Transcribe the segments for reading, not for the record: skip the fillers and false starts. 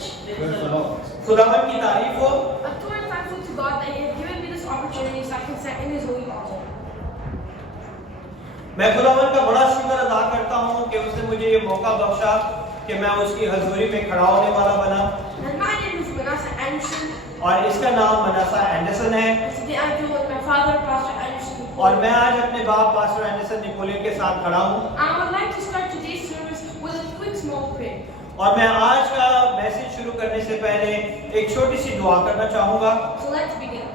church. खुदावन की तारीफ हो। I'm totally thankful to God that He has given me this opportunity so I can sit in His holy altar. मैं खुदावन का बड़ा शुक्र अदा करता हूँ कि उसने मुझे ये मौका बख्शा कि मैं उसकी हजूरी में खड़ा होने वाला बना। And my name is Manasseh Anderson. और इसका नाम मनासा एंडरसन है। And today I'm here with my father, Pastor Anderson. और मैं आज अपने बाप पास्टर एंडरसन नेपोलियन के साथ खड़ा हूँ। I would like to start today's service with a quick small prayer. और मैं आज का मैसेज शुरू करने से पहले एक छोटी सी दुआ करना चाहूँगा। So let's begin.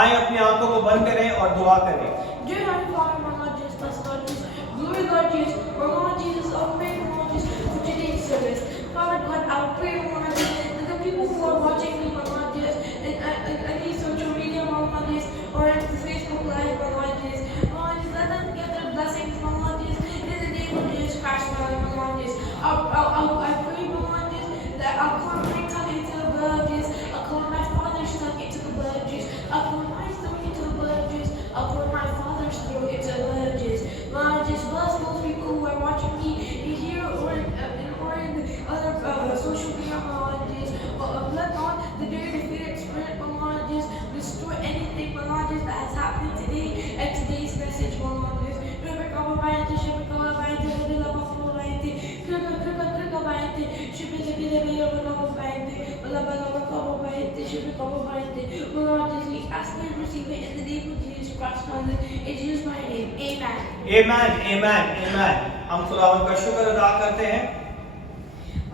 आइए अपनी आंखों को बंद करें और दुआ करें। Dear Heavenly Father, my Lord Jesus, blessed Lord Jesus, glory Lord Jesus, my Lord Jesus, I pray my Lord Jesus for today's service. Father God, I pray my Lord Jesus that the people who are watching me, my Lord Jesus, in these social media, my Lord Jesus, or in the Facebook Live, my Lord Jesus, let them get their blessings, my Lord Jesus, in the name of Jesus Christ, my Lord Jesus. I pray, my Lord Jesus, that I'll cover my tongue into the blood of Jesus, I'll cover my father's tongue into the blood of Jesus, I'll cover my stomach into the blood of Jesus, I'll cover my father's throat into the blood of Jesus. Lord, just bless those people who are watching me here or in other social media, my Lord Jesus. Let not the dear defeated spirit, my Lord Jesus, destroy anything, my Lord Jesus, that has happened today and today's message, my Lord Jesus. Ask me to receive it in the name of Jesus Christ, in Jesus' mighty name. Amen. Amen, amen, amen. हम खुदावन का शुक्र अदा करते हैं।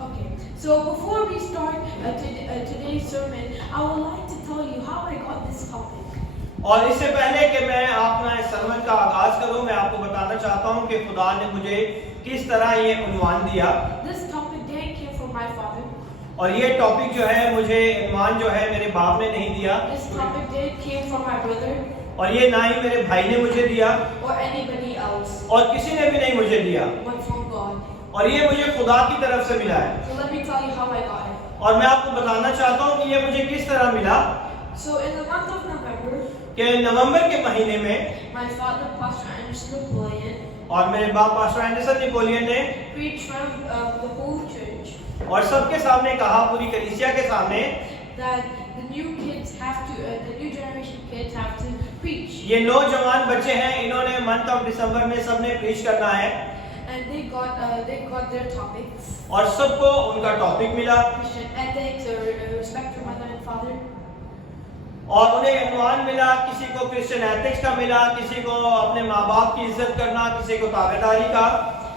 Okay, so before we start today's sermon, I would like to tell you how I got this topic. और इससे पहले कि मैं अपना इस सरमन का आगाज करूं, मैं आपको बताना चाहता हूं कि खुदा ने मुझे किस तरह ये उन्वान दिया। This topic didn't came from my father. और ये टॉपिक जो है मुझे उन्वान जो है मेरे बाप ने नहीं दिया। This topic didn't came from my brother. और ये ना ही मेरे भाई ने मुझे दिया। Or anybody else. और किसी ने भी नहीं मुझे दिया। But from God. और ये मुझे खुदा की तरफ से मिला है। So let me tell you how I got it. और मैं आपको बताना चाहता हूँ कि ये मुझे किस तरह मिला। So in the month of November, कि नवंबर के महीने में my father, Pastor Anderson Napoleon, और मेरे बाप पास्टर एंडरसन नेपोलियन ने preached in front of the whole church और सबके सामने कहा, पूरी कलीसिया के सामने, that the new kids have to, the new generation kids have to preach. ये नौजवान बच्चे हैं, इन्होंने मंथ ऑफ दिसंबर में सबने प्रीच करना है। And they got their topics. और सबको उनका टॉपिक मिला। Christian ethics or respect for mother and father. और उन्हें उन्वान मिला, किसी को क्रिश्चियन एथिक्स का मिला, किसी को अपने माँ बाप की इज्जत करना, किसी को ताबेदारी का।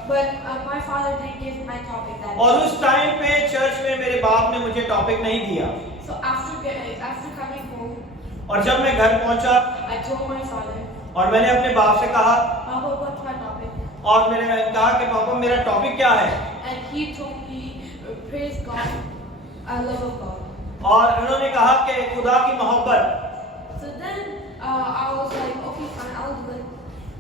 But my father didn't give my topic that और day. उस टाइम पे चर्च में मेरे बाप ने मुझे टॉपिक नहीं दिया। So after coming home, और जब मैं घर पहुंचा I told my father, और मैंने अपने बाप से कहा, Papa, what's my topic? और मैंने कहा कि पापा मेरा टॉपिक क्या है। And he told me, praise God, I love of God. और उन्होंने कहा कि खुदा की मोहब्बत। So then I was like, okay, fine, I'll do it.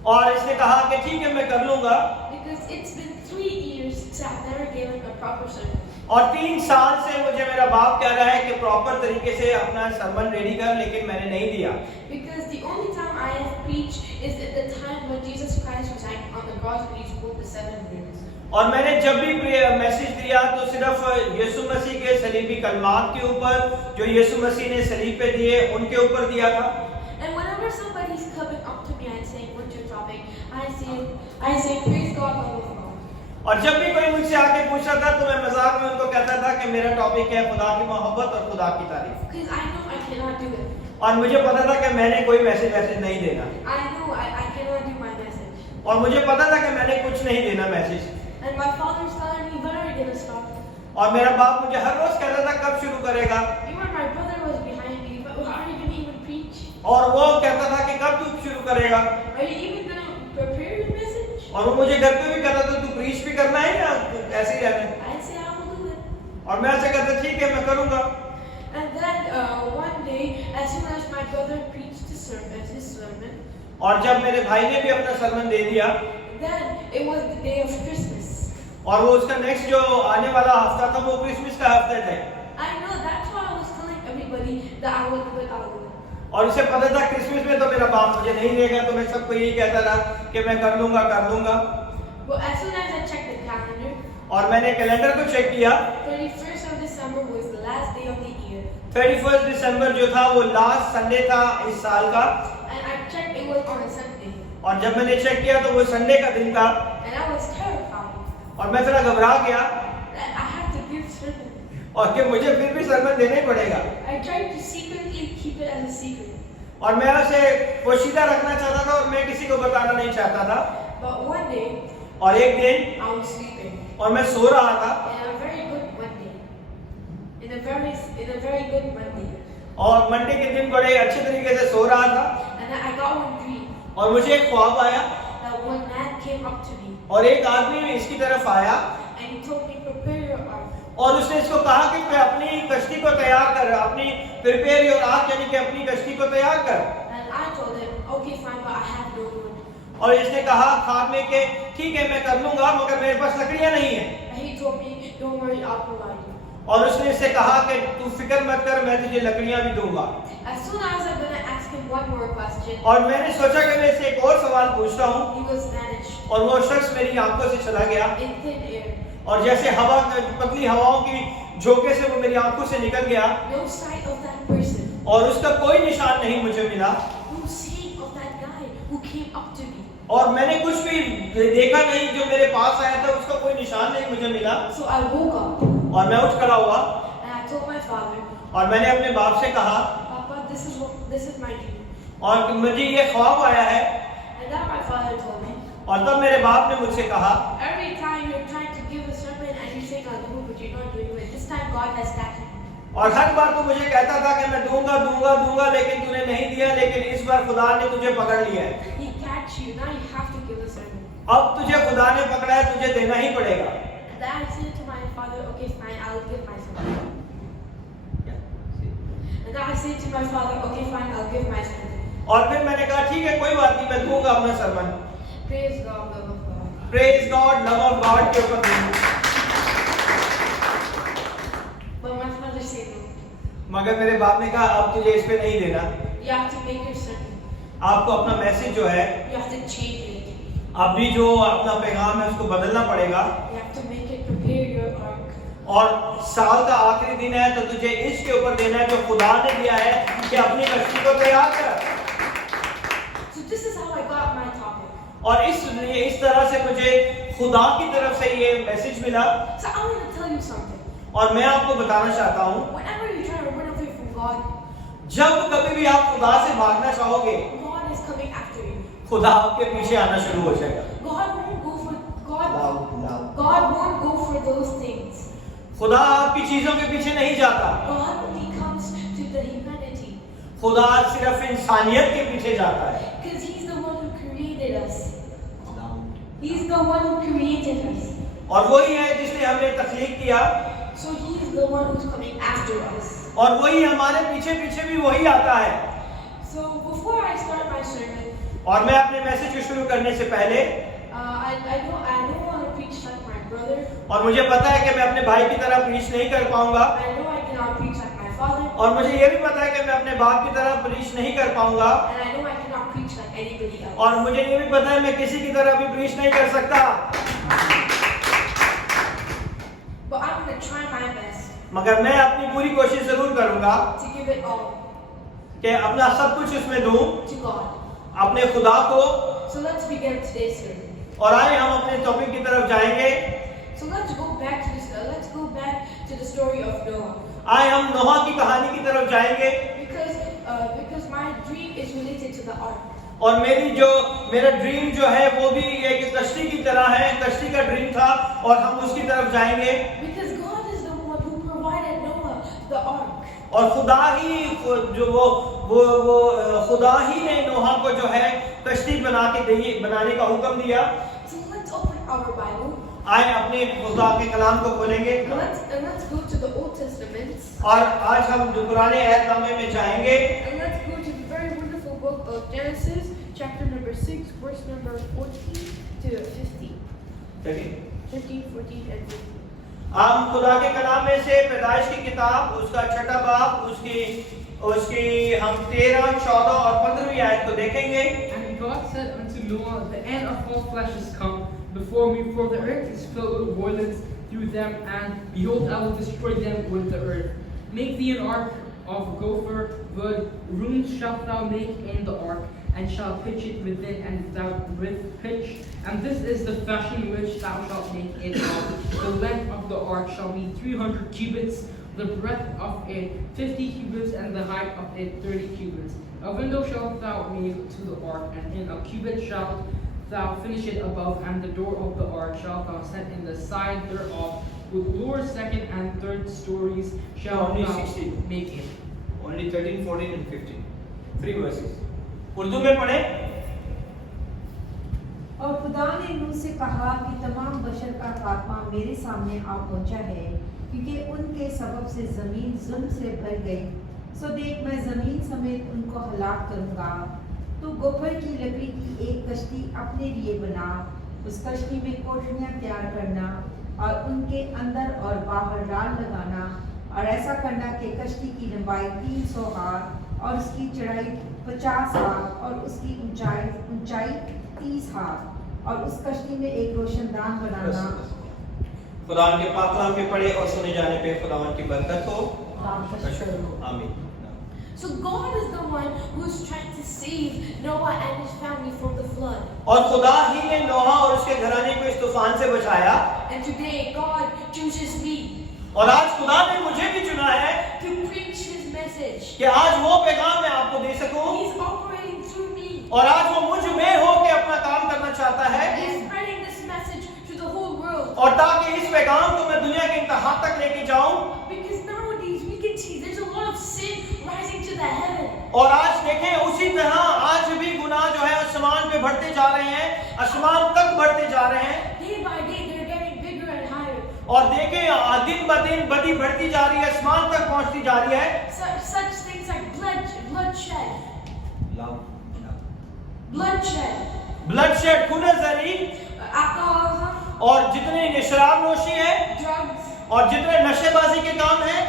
और इसने कहा कि ठीक है मैं कर लूंगा। Because it's been 3 years since I've never given a proper sermon. और 3 साल से मुझे मेरा बाप कह रहा है कि प्रॉपर तरीके से अपना सरमन रेडी कर, लेकिन मैंने नहीं दिया। Because the only time I have preached is at the time when Jesus Christ was hanging on the cross when he spoke the 7 words. और मैंने जब भी मैसेज दिया तो सिर्फ यीशु मसीह के सलीबी कलमात के ऊपर, जो यीशु मसीह ने सलीब पे दिए, उनके ऊपर दिया था। And whenever somebody's coming up to me and saying, what's your topic? I say, praise God, love of God. और जब भी कोई मुझसे आके पूछता था तो मैं मजाक में उनको कहता था कि मेरा टॉपिक है खुदा की मोहब्बत और खुदा की तारीफ। Because I know I cannot do it. और मुझे पता था कि मैंने कोई मैसेज नहीं देना। I know I cannot do my message. और मुझे पता था कि मैंने कुछ नहीं देना message. And my father's telling me, when are you going to stop? और मेरा बाप मुझे हर रोज कहता था कब शुरू करेगा। Even my brother was behind me, but how are you going to even preach? और वो कहता था कि कब तू शुरू करेगा। Are you even going to prepare your message? और वो मुझे घर पे भी कहता था तू प्रीच भी करना है या ऐसे ही रहना है। I'd say I will do it. और मैं ऐसे कहता ठीक है मैं करूंगा। And then one day, as soon as my brother preached his sermon, और जब मेरे भाई ने भी अपना सरमन दे दिया, then it was the day of Christmas. और वो उसका नेक्स्ट जो आने वाला हफ्ता था वो क्रिसमस का हफ्ता था। I know, that's why I was telling everybody that I will do it, I will do it. और उसे पता था क्रिसमस में तो मेरा बाप मुझे नहीं देगा, तो मैं सबको यही कहता था कि मैं कर लूंगा। But as soon as I checked the calendar, और मैंने कैलेंडर को चेक किया, 31st of December was the 31 दिसंबर जो था वो लास्ट संडे था इस साल का, and I checked it was on a Sunday, और जब मैंने चेक किया तो वो संडे का दिन था, and I was terrified और मैं थोड़ा घबरा गया that I had to give sermon. और कि मुझे फिर भी सरमन देना ही पड़ेगा, I tried to secretly keep it as a secret, और मैं उसे पोशीदा रखना चाहता था और मैं किसी को बताना नहीं चाहता था। but one day और एक दिन I was sleeping और मैं सो रहा था, in a very good Monday, in a very good Monday, और मंडे के दिन बड़े अच्छे तरीके से सो रहा था, and I got one dream और मुझे एक ख्वाब आया that one man came up to me और एक आदमी इसकी तरफ आया and he told me, prepare your ark. और उसने इसको कहा कि मैं अपनी कश्ती को तैयार कर, अपनी प्रिपेयर योर आर्क यानी कि अपनी कश्ती को तैयार कर। And I told him, okay, fine, but I have no wood. और इसने कहा ख्वाब में कि ठीक है मैं कर लूंगा मगर मेरे पास लकड़ियां नहीं है। And he told me, don't worry, I'll provide you. और उसने इससे कहा कि तू फिक्र मत कर, मैं तुझे लकड़ियां भी दूंगा। As soon as I'm gonna ask him one more question, और मैंने सोचा कि मैं इससे एक और सवाल पूछता हूँ, he was vanished और वो शख्स मेरी आंखों से चला गया, in thin air. और जैसे हवा पतली हवाओं की झोंके से वो मेरी आंखों से निकल गया, No sight of that person. और उसका कोई निशान नहीं मुझे मिला, No scent of that guy who came up to me. और मैंने कुछ भी देखा नहीं जो मेरे पास आया था, उसका कोई निशान नहीं मुझे मिला। So I woke up और मैं उठ खड़ा हुआ and I told my father, और मैंने अपने बाप से कहा Papa, this is my dream. और मुझे ये ख्वाब आया है, And then my father told me, और तब मेरे बाप ने मुझसे कहा every time you're trying to give a sermon and you say I'll do, but you're not doing it. This time God has got you. और हर बार तू मुझे कहता था कि मैं दूंगा दूंगा दूंगा, लेकिन तूने नहीं दिया, लेकिन इस बार खुदा ने तुझे पकड़ लिया है। He catch you. Now you have to give a sermon. अब तुझे खुदा ने पकड़ा है, तुझे देना ही पड़ेगा। And then I said to my father, okay, fine, I'll give my sermon. And then I said to my father, okay, fine, I'll give my sermon. और फिर मैंने कहा ठीक है कोई बात नहीं, मैं दूंगा अपना sermon. Praise God, love of God. Praise God, love of God के ऊपर दूंगा। But my father said no. मगर मेरे बाप ने कहा अब तुझे इस पे नहीं देना, You have to make your sermon. आपको अपना मैसेज जो है, You have to change it. अभी जो अपना पैगाम है उसको बदलना पड़ेगा। You have to make it, prepare your ark. और साल का आखिरी दिन है तो तुझे इसके ऊपर देना है जो खुदा ने दिया है कि अपनी कश्ती को तैयार कर। So this is how I got my topic. और इसलिए इस तरह से मुझे खुदा की तरफ से ये मैसेज मिला, So I want to tell you something. और मैं आपको बताना चाहता हूँ Whenever you try to run away from God, जब कभी भी आप खुदा से भागना चाहोगे, God is coming after you. खुदा आपके पीछे आना शुरू हो जाएगा। God won't go for God won't go for those things. खुदा आपकी चीजों के पीछे नहीं जाता, God only comes to the humanity. खुदा सिर्फ इंसानियत के पीछे जाता है। Because He's the one who created us. He's the one who created us. और वही है जिसने हमें तख्लीक किया, So He's the one who's coming after us. और वही हमारे पीछे पीछे भी वही आता है। So before I start my sermon, और मैं अपने मैसेज को शुरू करने से पहले, I don't want to preach like my brother. और मुझे पता है कि मैं अपने भाई की तरह प्रीच नहीं कर पाऊंगा, I know I cannot preach like my father. और मुझे ये भी पता है कि मैं अपने बाप की तरह प्रीच नहीं कर पाऊंगा, And I know I cannot preach like anybody else. और मुझे ये भी पता है मैं किसी की तरह भी प्रीच नहीं कर सकता। But I'm going to try my best मगर मैं अपनी पूरी कोशिश जरूर करूंगा to give it all कि अपना सब कुछ उसमें दूं, to God. अपने खुदा को। So let's begin today's sermon. और आए हम अपने टॉपिक की तरफ जाएंगे। So let's go back to the story of Noah. आए हम नोहा की कहानी की तरफ जाएंगे, Because my dream is related to the ark. और मेरा ड्रीम जो है वो भी एक कश्ती की तरह है, कश्ती का ड्रीम था, और हम उसकी तरफ जाएंगे। Because God is the one who provided Noah the ark. और खुदा ही जो वो खुदा ही ने नोहा को जो है कश्ती बनाने का हुक्म दिया। So let's open our Bible. आए अपने खुदा के कलाम को खोलेंगे, And let's go to the Old Testament. और आज हम पुराने अहद-ए-नामे में जाएंगे। And let's go to the very wonderful book of Genesis, chapter number 6, verse number 14 to 15. 13, 14, and 15. हम खुदा के कलाम में से पैदाइश की किताब उसका छठा बाब उसकी हम 13, 14 और 15वीं आयत को देखेंगे। And God said unto Noah, the end of all flesh is come before me, for the earth is filled with violence through them, and behold, I will destroy them with the earth. Make thee an ark of gopher wood. Rooms shalt thou make in the ark, and shalt pitch it within and without with pitch. And this is the fashion which thou shalt make it of. The length of the ark shall be 300 cubits, the breadth of it 50 cubits, and the height of it 30 cubits. A window shalt thou make to the ark, and in a cubit shalt thou finish it above, and the door of the ark shalt thou set in the side thereof. With lower, second, and third stories shalt Only thou 16. make it. Only 13, 14 and 15. 3 verses. उर्दू में पढ़े। और खुदा ने नूह से कहा कि तमाम बशर का खात्मा मेरे सामने आ पहुंचा है, क्योंकि उनके सबब से जमीन जुल्म से भर गई। सो देख, मैं जमीन समेत उनको हलाक करूंगा। तू गोबर की लकड़ी की एक कश्ती अपने लिए बना, उस कश्ती में कोठरियां तैयार करना और उनके अंदर और बाहर राल लगाना, और ऐसा करना कि कश्ती की लंबाई 300 हाथ और उसकी चौड़ाई 50 हाथ और उसकी ऊंचाई 30 हाथ, और उस कश्ती में एक रोशनदान बनाना। खुदा के पाक कलाम के पढ़े और सुने जाने पे खुदावन की बरकत हो। आमीन। So God is the one who's trying to save Noah and his family from the flood. और खुदा ही ने नोहा और उसके घराने को इस तूफान से बचाया। And today God chooses me और आज खुदा ने मुझे भी चुना है to preach His message. कि आज वो पैगाम मैं आपको दे सकूं, He's operating through me. और आज वो मुझ में हो के अपना काम करना चाहता है, He's spreading this message to the whole world. और ताकि इस पैगाम को मैं दुनिया के इंतहा तक लेके जाऊं। Because nowadays we can see there's a lot of sin rising to the heaven. और आज देखें उसी तरह आज भी गुनाह जो है आसमान पे बढ़ते जा रहे हैं, आसमान तक बढ़ते जा रहे हैं। Day by day they're getting bigger and higher. और देखें दिन ब दिन बड़ी बढ़ती जा रही है, आसमान तक पहुंचती जा रही है। Such things like bloodshed, खूनज़री, alcoholism, और जितने शराब नोशी है, drugs, और जितने नशेबाजी के काम हैं,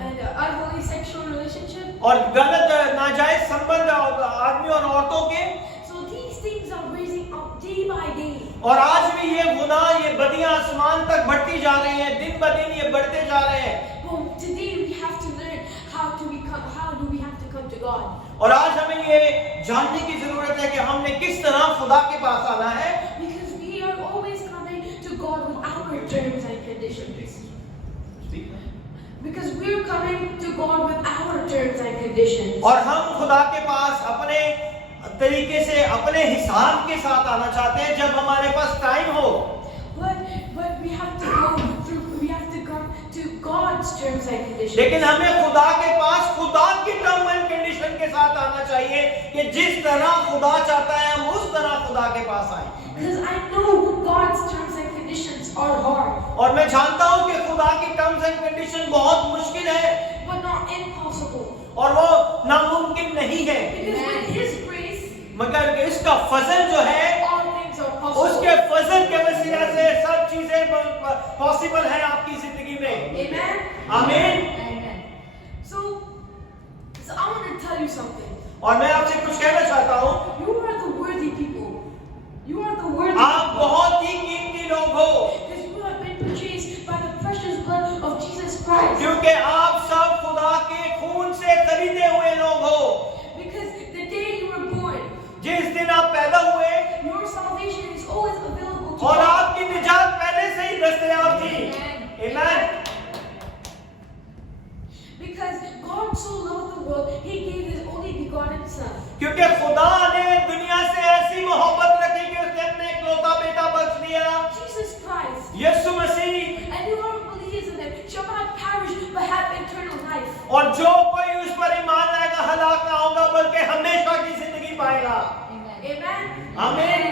and unholy sexual relationship. और गलत नाजायज संबंध आदमी और औरतों के। So these things are raising up day by day. और आज भी ये गुनाह, ये बदियां आसमान तक बढ़ती जा रही हैं, दिन ब दिन ये बढ़ते जा रहे हैं। But today we have to learn how do we have to come to God. और आज हमें ये जानने की जरूरत है कि हमने किस तरह खुदा के पास आना है। Because we are always coming to God with our terms and conditions. Because we're coming to God with our terms and conditions. और हम खुदा के पास अपने तरीके से, अपने हिसाब के साथ आना चाहते हैं जब हमारे पास टाइम हो। But we have to come to God's terms and conditions. लेकिन हमें खुदा के पास खुदा की टर्म एंड कंडीशन के साथ आना चाहिए कि जिस तरह खुदा चाहता है हम उस तरह खुदा के पास आए। Because I know God's terms and conditions are hard. और मैं जानता हूँ कि खुदा की टर्म्स एंड कंडीशन बहुत मुश्किल है, But not impossible. और वो नामुमकिन नहीं है, Because with His grace, मगर इसका फजल जो है, all things are possible. उसके फजल के वसीला से सब चीजें पॉसिबल है आपकी जिंदगी में। Amen. आमीन। So I want to tell you something. और मैं आपसे कुछ कहना चाहता हूँ, You are the worthy people. You are the worthy आप people. बहुत ही कीमती लोग हो, Because you have been purchased by the precious blood of Jesus Christ. क्योंकि आप सब खुदा के खून से खरीदे हुए लोग हो। Because the day you were born, जिस दिन आप पैदा हुए your salvation is always available to और you. आपकी निजात पहले से ही दस्तयाब थी। आमीन। Because God so loved the world, He gave His only begotten Son. क्योंकि खुदा ने दुनिया से ऐसी मोहब्बत रखी कि उसने अपने इकलौता बेटा बख्श दिया, Jesus Christ. Yeshu Masih. And whoever believes in Him shall not perish but have eternal life. और जो कोई उस पर ईमान लाएगा हलाक ना होगा बल्कि हमेशा की जिंदगी पाएगा। Amen. आमीन।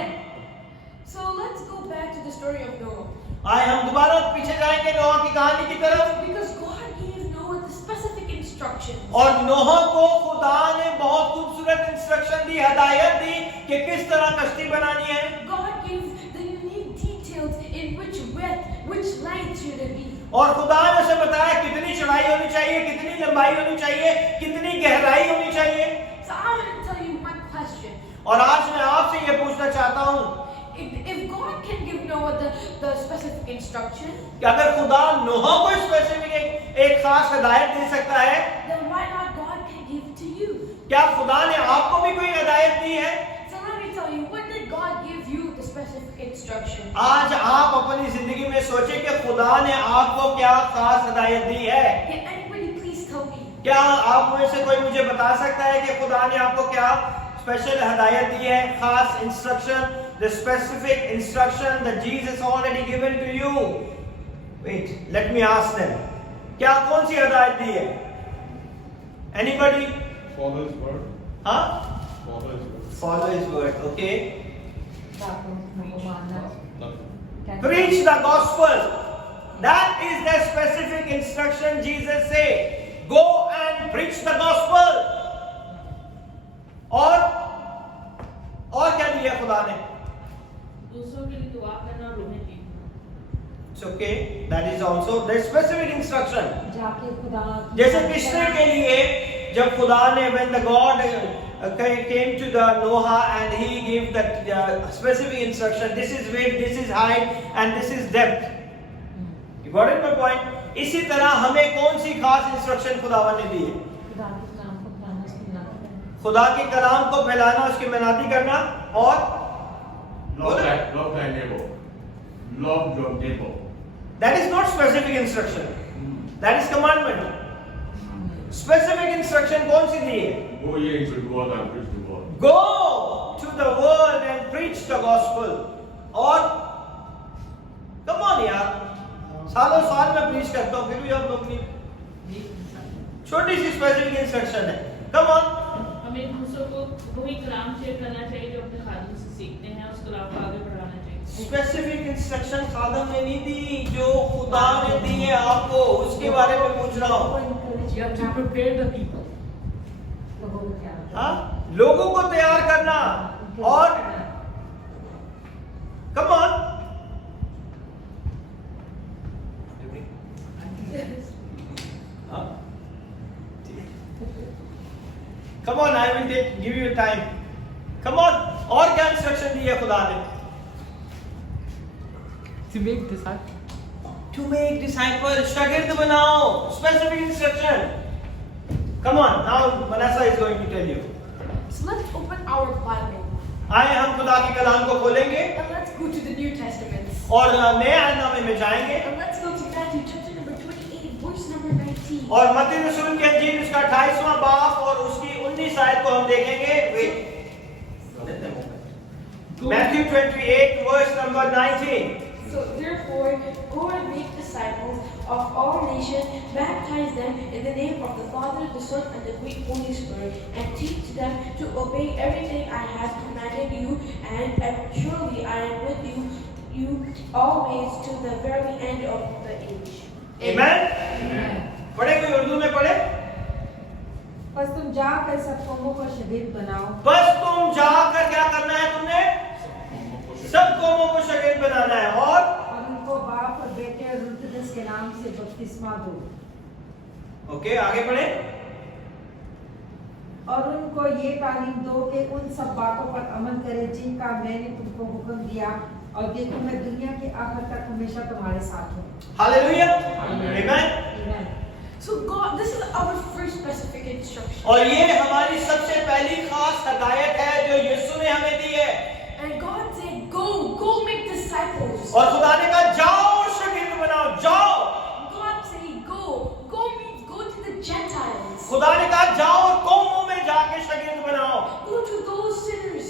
So let's go back to the story of Noah. आए हम दोबारा पीछे जाएंगे नोहा की कहानी की तरफ। Because God gave Noah the specific instructions. और नोहा को खुदा ने बहुत खूबसूरत इंस्ट्रक्शन दी, हदायत दी कि किस तरह कश्ती बनानी है। God gave the unique details in which width, which length should it be. और खुदा ने उसे बताया कितनी चौड़ाई होनी चाहिए, कितनी लंबाई होनी चाहिए, कितनी गहराई होनी चाहिए। So I'm going to tell you one question. और आज मैं आपसे ये पूछना चाहता हूँ, If God can give Noah about the specific instruction, कि अगर खुदा नोहा को स्पेसिफिक एक खास हिदायत दे सकता है, then why not God can give to you? क्या खुदा ने आपको भी कोई हिदायत दी है? So let me tell you, what did God give you the specific instruction? आज आप अपनी जिंदगी में सोचें कि खुदा ने आपको क्या खास हिदायत दी है। Can anybody please tell me? क्या आप में से कोई मुझे बता सकता है कि खुदा ने आपको क्या स्पेशल हिदायत दी है, खास instruction, the specific instruction that Jesus already given to you? Wait, let me ask them. क्या कौन सी हिदायत दी है? Anybody? Follow his word. हाँ? Follow his word. Follow his word. Okay. Nothing. Preach the gospel. That is the specific instruction Jesus said. Go and preach the gospel. और क्या दिया खुदा ने? दूसरों के लिए दुआ करना और रोने की। It's okay. That is also the specific instruction. जाके खुदा की जैसे किश्ती के लिए जब खुदा ने when the God came to the Noah and he gave that specific instruction, this is width, this is height and this is depth. You got it my point? इसी तरह हमें कौन सी खास इंस्ट्रक्शन खुदावन ने दी है? खुदा के कलाम को फैलाना, उसकी मेहनती करना और Love thy neighbor. Love your neighbor. that is not specific instruction. That is commandment. Specific instruction कौन सी दी है? Go ye into the world and preach the word. Go to the world and preach the gospel. और come on यार, सालों साल में प्रीच करता हूँ फिर भी आप लोग नहीं। छोटी सी स्पेसिफिक इंस्ट्रक्शन है। Come on. हमें दूसरों को वही कलाम शेयर करना चाहिए जो अपने खादिम से सीखते हैं, उस कलाम को आगे बढ़ाना चाहिए। स्पेसिफिक इंस्ट्रक्शन खादम ने नहीं दी, जो खुदा ने दी है आपको, उसके बारे में पूछ रहा हूँ। You have to prepare the people. हाँ, लोगों को तैयार करना और come on. हाँ? Come on, I will give you time. Come on. और क्या इंस्ट्रक्शन दी है खुदा ने? To make disciples. To make disciples, शागिर्द बनाओ. Specific instruction. Come on, now Manasseh is going to tell you. So let's open our Bible आए हम खुदा के कलाम को खोलेंगे and let's go to the New Testament. और नए अहदनामे में जाएंगे And let's go to Matthew chapter number 28, verse number 19. और मत्ती रसूल की इंजील उसका 28वां बाब और उसकी 19 आयत को हम देखेंगे। Matthew 28 verse number 19. So therefore, go and make disciples of all nations, baptize them in the name of the Father, the Son, and the great Holy Spirit, and teach them to obey everything I have commanded you, and surely I am with you always to the very end of the age. Amen. पढ़े कोई उर्दू में पढ़े? बस तुम जाकर सब कौमों को शागिर्द बनाओ। बस तुम जाकर क्या करना है तुमने? सब कौमों को शागिर्द बनाना है और उनको बाप और बेटे और रूह कुद्दूस के नाम से बपतिस्मा दो। ओके, आगे पढ़े। और उनको ये तालीम दो कि उन सब बातों पर अमल करें जिनका मैंने तुमको हुक्म दिया, और देखो मैं दुनिया के आखिर तक हमेशा तुम्हारे साथ हूँ। Hallelujah. Amen. Amen. So God, this is our first specific instruction. और ये हमारी सबसे पहली खास हिदायत है जो यीशु ने हमें दी है। And God said, go make disciples. और खुदा ने कहा जाओ शागिर्द बनाओ, जाओ। God said, go means go to the Gentiles. खुदा ने कहा जाओ और कौमों में जाके शागिर्द बनाओ Go to those sinners.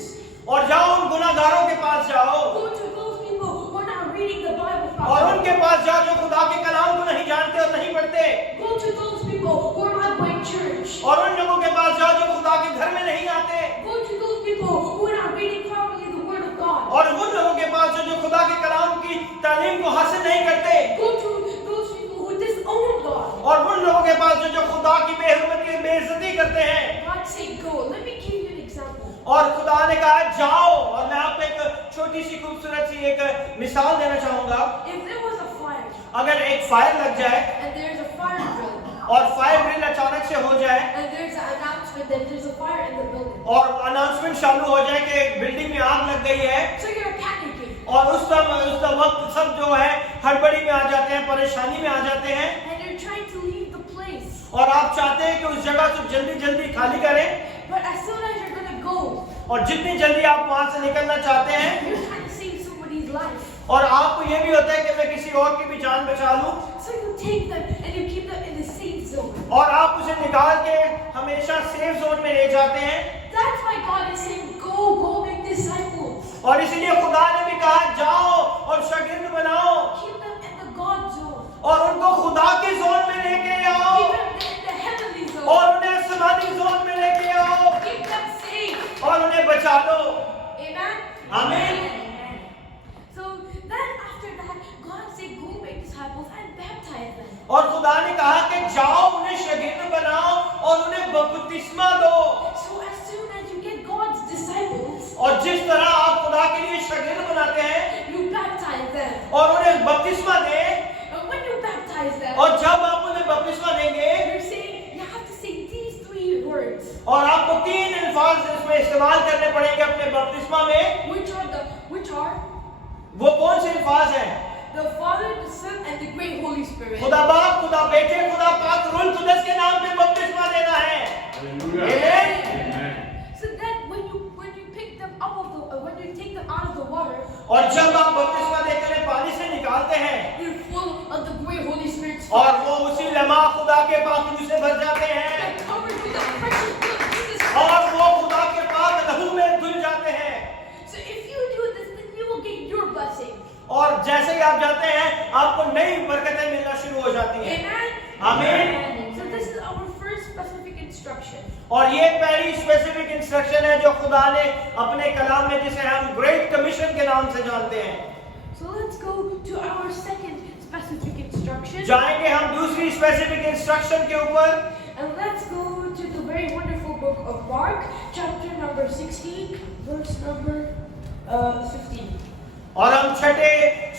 और जाओ उन गुनाहगारों के पास जाओ Go to those people who are not reading the Bible और properly. उनके पास जाओ जो खुदा के कलाम को नहीं जानते और नहीं पढ़ते, Go to those people who are not going to church. और उन लोगों के पास जाओ जो खुदा के घर में नहीं आते, Go to those people who are not reading properly the Word of God. और उन लोगों के पास जो खुदा के कलाम की तालीम को हासिल नहीं करते, Go to those people who disown God. और उन लोगों के पास जो खुदा की बेहरमती बेइज्जती करते हैं। God said, go. Let me give you an example. और खुदा ने कहा जाओ, और मैं आपको एक छोटी सी खूबसूरत सी एक मिसाल देना चाहूंगा। If there was a fire अगर एक फायर लग जाए and there's a fire drill और फायर ड्रिल अचानक से हो जाए and there's an announcement that there's a fire in the building, और अनाउंसमेंट चालू हो जाए कि बिल्डिंग में आग लग गई है, so you're panicking. और उस वक्त सब जो है हड़बड़ी में आ जाते हैं, परेशानी में आ जाते हैं, and they're trying to leave the place. और आप चाहते हैं कि उस जगह को जल्दी जल्दी खाली करें, But as soon as you're gonna go, और जितनी जल्दी आप वहां से निकलना चाहते हैं, you're trying to save somebody's life. और आपको ये भी होता है कि मैं किसी और की भी जान बचा लूं, So you take them and you keep them in the safe zone. और आप उसे निकाल के हमेशा सेफ जोन में ले जाते हैं। That's why God is saying, go make disciples. और इसलिए खुदा ने भी कहा जाओ और शागिर्द बनाओ, Keep them in the God zone. और उनको खुदा के जोन में लेके आओ, Keep them in the heavenly zone. और उन्हें आसमानी जोन में लेके आओ, Keep them safe. और उन्हें बचा लो। Amen. आमीन। So then after that, God said, go make disciples and baptize them. और खुदा ने कहा कि जाओ उन्हें शागिर्द बनाओ और उन्हें बपतिस्मा दो। So as soon as you get God's disciples, और जिस तरह आप खुदा के लिए शागिर्द बनाते हैं you baptize them. और उन्हें बपतिस्मा दें, And when you baptize them, और जब आप उन्हें बपतिस्मा देंगे, you're saying you have to say these 3 words, और आपको 3 अल्फाज इसमें इस्तेमाल करने पड़ेंगे अपने बपतिस्मा में। which are वो कौन से अल्फाज हैं? the Father, the Son, and the great Holy Spirit. खुदा बाप, खुदा बेटे, खुदा पाक रूह कुदस के नाम पे बपतिस्मा देना है। Hallelujah. Amen. Amen. So then when you pick them up of the when you take them out of the water, और जब आप बपतिस्मा देकर उन्हें पानी से निकालते हैं, you're full of the great Holy Spirit. और वो उसी लम्हा खुदा के पाक रूह से भर जाते हैं, They're covered with the precious blood of Jesus. और वो खुदा के पाक लहू में धुल जाते हैं। So if you do this, then you will get your blessing. और जैसे ही आप जाते हैं, आपको नई बरकतें मिलना शुरू हो जाती हैं। Amen. आमीन। So this is our first specific instruction. और ये पहली स्पेसिफिक इंस्ट्रक्शन है जो खुदा ने अपने कलाम में, जिसे हम ग्रेट कमीशन के नाम से जानते हैं। So let's go to our second specific instruction. जाएंगे हम दूसरी स्पेसिफिक इंस्ट्रक्शन के ऊपर, And let's go to the very wonderful book of Mark, chapter number 16, verse number 15. और हम छठे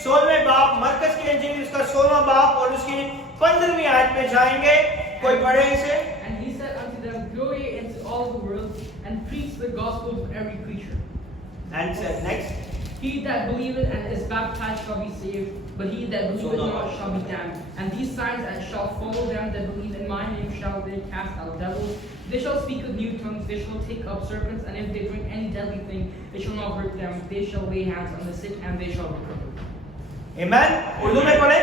16वें बाब मरकस की इंजील उसका 16वां बाब और उसकी 15वीं आयत में जाएंगे। कोई पढ़े इसे। And he said unto them, Go ye into all the world, and preach the gospel to every creature. And said next. He that believeth and is baptized shall be saved, but he that believeth not shall be damned. And these signs that shall follow them that believe in my name shall they cast out devils. They shall speak with new tongues, they shall take up serpents, and if they drink any deadly thing, it shall not hurt them. They shall lay hands on the sick, and they shall recover. Amen. Urdu में पढ़े।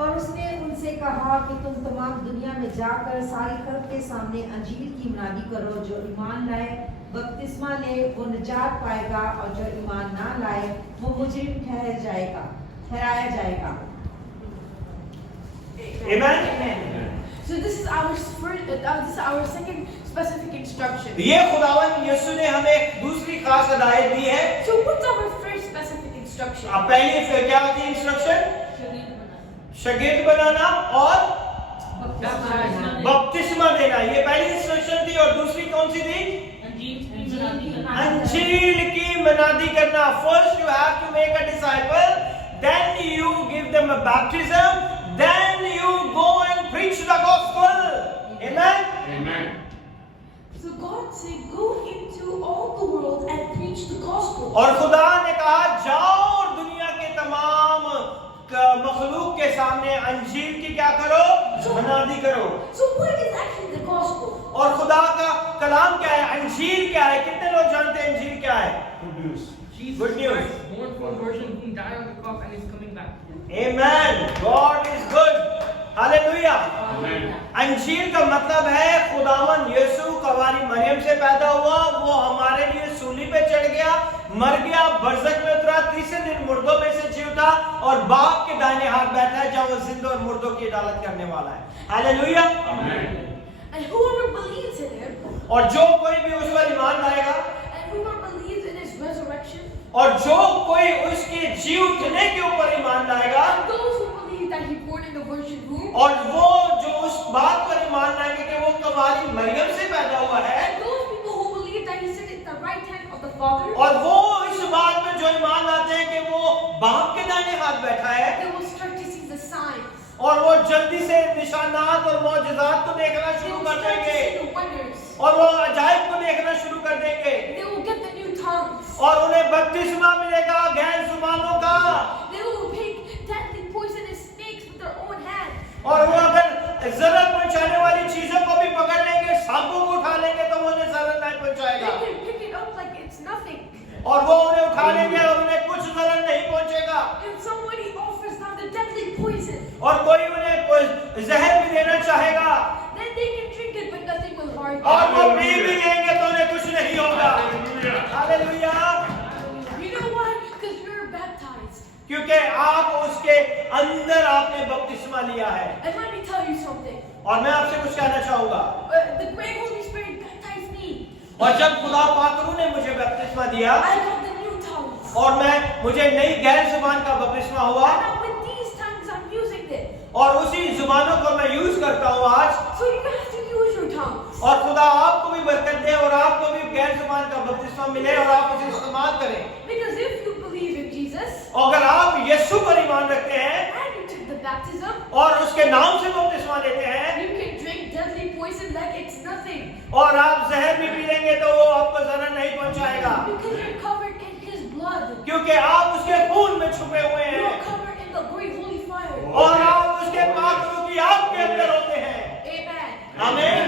और उसने उनसे कहा कि तुम तमाम दुनिया में जाकर सारी खल्क के सामने अंजील की मनादी करो। जो ईमान लाए बपतिस्मा ले वो निजात पाएगा, और जो ईमान ना लाए वो मुजरिम ठहराया जाएगा। Amen. So this is our second specific instruction. ये खुदावन यीशु ने हमें दूसरी खास हिदायत दी है। So what's our first specific instruction? अब पहली फिर क्या होती है इंस्ट्रक्शन? शागिर्द बनाना और बपतिस्मा देना, ये पहली इंस्ट्रक्शन थी। और दूसरी कौन सी थी? अंजील की मनादी करना। First you have to make a disciple, then you give them a baptism, then you go and preach the gospel. Amen. Amen. So God said, go into all the world and preach the gospel. और खुदा ने कहा जाओ और दुनिया के तमाम मखलूक के सामने अंजील की क्या करो? मनादी करो। So what is actually the gospel? और खुदा का कलाम क्या है? अंजील क्या है? कितने लोग जानते हैं अंजील क्या है? Good news. Jesus Good news. Christ, born from a virgin, who died on the cross and is coming back again. Amen. God is good. Hallelujah. Amen. अंजील का मतलब है खुदावन यीशु कवारी मरियम से पैदा हुआ, वो हमारे लिए सूली पे चढ़ गया, मर गया, बरज़ख में उतरा, तीसरे दिन मुर्दों में से जी उठा और बाप के दाहिने हाथ बैठा है जहाँ वो जिंदा और मुर्दों की अदालत करने वाला है। Hallelujah. Amen. And whoever believes in him, और जो कोई भी उस पर ईमान लाएगा, and whoever believes in his resurrection, और जो कोई उसके जी उठने के ऊपर ईमान लाएगा, and those who believe that he born in the virgin womb, और वो जो उस बात पर ईमान लाएंगे कि वो कवारी मरियम से पैदा हुआ है, and those people who believe that he sits at the right hand of the Father, और वो इस बात में जो ईमान लाते हैं कि वो बाप के दाहिने हाथ बैठा है, they will start to see the signs. और वो जल्दी से निशानात और मौजज़ात को देखना They शुरू will कर start to देंगे, see the wonders. और वो अजायब को देखना शुरू कर देंगे, They will get the new tongues. और उन्हें बपतिस्मा मिलेगा गैर जुबानों का। They will pick deadly poisonous snakes with their own hands. और वो अगर जरर पहुंचाने वाली चीजों को भी पकड़ लेंगे, सांपों को उठा लेंगे, तो वो उन्हें जरर नहीं They पहुंचाएगा। can pick it up like it's nothing. और वो उन्हें उठा लेंगे और उन्हें कुछ जरर नहीं पहुंचेगा। If somebody offers them the deadly poison, और कोई उन्हें जहर भी देना चाहेगा then they can drink it, but nothing will harm और them. वो पी भी लेंगे तो उन्हें कुछ नहीं होगा। Hallelujah. You know why? Because you're baptized. क्योंकि आप उसके अंदर आपने बपतिस्मा लिया है। And let me tell you something. और मैं आपसे कुछ कहना चाहूंगा, The great Holy Spirit baptized me. और जब खुदा पाकरू ने मुझे बपतिस्मा दिया I got the new tongues. और मुझे नई गैर जुबान का बपतिस्मा हुआ And now with these tongues, I'm using it. और उसी जुबानों को मैं यूज करता हूँ आज। So you have to use your tongues. और खुदा आपको भी बरकत दे और आपको भी गैर जुबान का बपतिस्मा मिले और आप उसे इस्तेमाल करें। Because if you believe in Jesus और अगर आप यीशु पर ईमान रखते हैं and you took the baptism, और उसके नाम से बपतिस्मा लेते हैं you can drink deadly poison like it's nothing. और आप जहर भी पी लेंगे तो वो आपको जहर नहीं पहुंचाएगा, Because you're covered in His blood. क्योंकि आप उसके खून में छुपे हुए You're हैं covered in the great holy fire. और आप उसके पाकरू की आग के अंदर होते हैं। Amen. आमीन।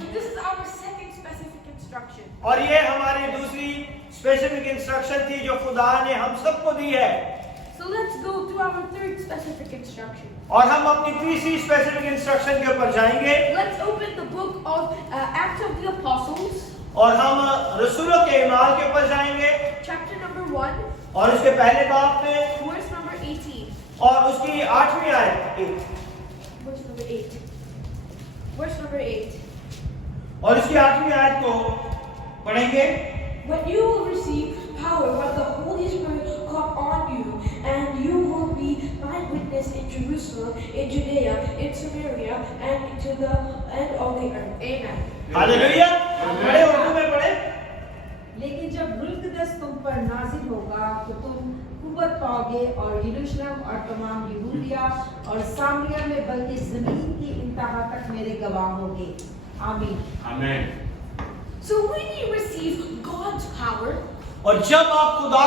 So this is our second specific instruction. और ये हमारी दूसरी स्पेसिफिक इंस्ट्रक्शन थी जो खुदा ने हम सबको दी है। So let's go to our third specific instruction. और हम अपनी तीसरी स्पेसिफिक इंस्ट्रक्शन के ऊपर जाएंगे Let's open the book of Acts of the Apostles, और हम रसूलों के इमाल के ऊपर जाएंगे chapter number 1, और उसके पहले बाब में verse number 18. और उसकी 8वीं आयत Verse number 8. Verse number 8. और उसकी 8वीं आयत को पढ़ेंगे। But you will receive power when the Holy Spirit come on you, and you will be my witness in Jerusalem, in Judea, in Samaria, and to the end of the earth. Amen. Hallelujah. पढ़े, उर्दू में पढ़े। लेकिन जब रूह कुद्दस तुम पर नाजिल होगा तो तुम कुव्वत पाओगे और यरूशलेम और तमाम यहूदिया और सामरिया में बल्कि जमीन की इंतहा तक मेरे गवाह होगे। आमीन। Amen. So when you receive God's power, और जब आप खुदा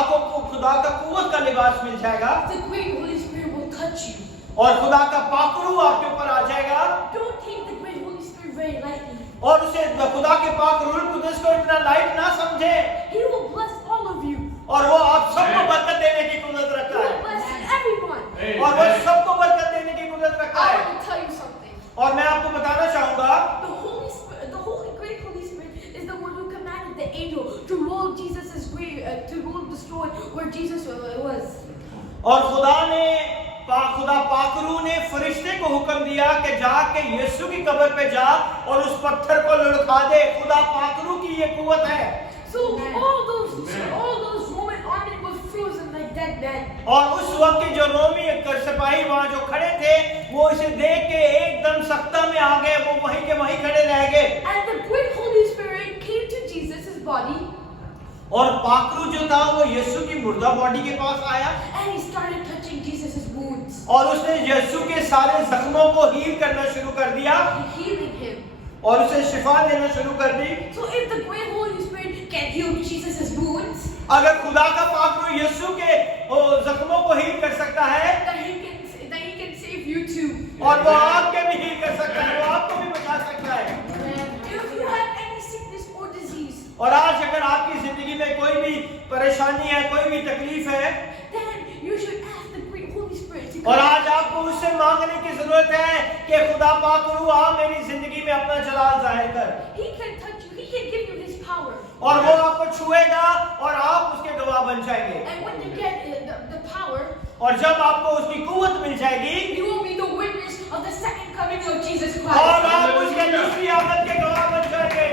का कुव्वत का लिबास मिल जाएगा the great Holy Spirit will touch you. और खुदा का पाकरू आपके ऊपर आ जाएगा Don't take the great Holy Spirit very lightly. और उसे खुदा के पाक रूह कुद्दस को इतना लाइट ना समझे He will bless all of you. और वो आप सबको बरकत देने की कुदरत He रखता will है bless everyone. और वो सबको बरकत देने की कुदरत रखता I है। want to tell you something. और मैं आपको बताना चाहूंगा The great Holy Spirit is the one who commanded the angel to roll Jesus's grave, to roll the stone where Jesus was. और खुदा पाकरू ने फरिश्ते को हुक्म दिया कि जाके यीशु की कब्र पे जा और उस पत्थर को लुढ़का दे। खुदा पाकरू की ये कुव्वत है। So all those Roman army was frozen like dead men. और उस वक्त के जो रोमी सिपाही वहां जो खड़े थे वो इसे देख के एकदम सख्ता में आ गए, वो वहीं के वहीं खड़े रह गए। And the great Holy Spirit came to Jesus' body और पाकरू जो था वो यीशु की मुर्दा बॉडी के पास आया and he started touching Jesus' wounds, और उसने यीशु के सारे जख्मों को हील करना शुरू कर दिया healing him. और उसे शिफा देना शुरू कर दी। So if the great Holy Spirit can heal Jesus' wounds, अगर खुदा का पाकरू यीशु के जख्मों को हील कर सकता है then he can save you too. और वो आपके भी हील कर सकता है, वो आपको भी बचा सकता है। If you have any sickness or disease, और आज अगर आपकी जिंदगी में कोई भी परेशानी है, कोई भी तकलीफ है then you should ask the great Holy Spirit to और come. आज आपको उससे मांगने की जरूरत है कि खुदा पाकरू आ मेरी जिंदगी में अपना जलाल जाहिर कर। He can touch you. He can give you His power. और वो आपको छुएगा और आप उसके गवाह बन जाएंगे। And when you get the power, और जब आपको उसकी कुव्वत मिल जाएगी you will be the witness of the second coming of Jesus और Christ. आप उसके दूसरी आमद के गवाह बन जाएंगे।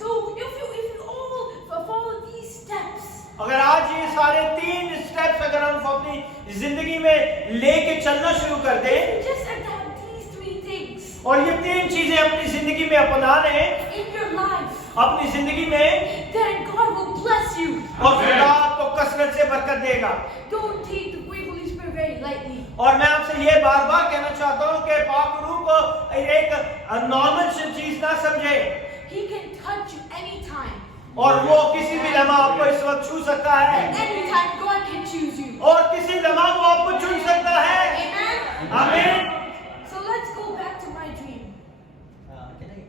So if you all follow these steps, अगर आज ये सारे 3 स्टेप्स अगर हम अपनी जिंदगी में लेके चलना शुरू कर दें just adapt these 3 things और ये 3 चीजें अपनी जिंदगी में अपना लें in your life, अपनी जिंदगी में, then God will bless you. और खुदा आपको कसरत से बरकत देगा। Don't take the great Holy Spirit very lightly. और मैं आपसे ये बार-बार कहना चाहता हूँ कि पाक रूह को एक नॉर्मल चीज ना समझे। He can touch you anytime. और वो किसी भी लम्हा आपको इस वक्त छू सकता है Anytime God can choose you. और किसी लम्हा को आपको चुन सकता है। Amen. आमीन। So let's go back to my dream.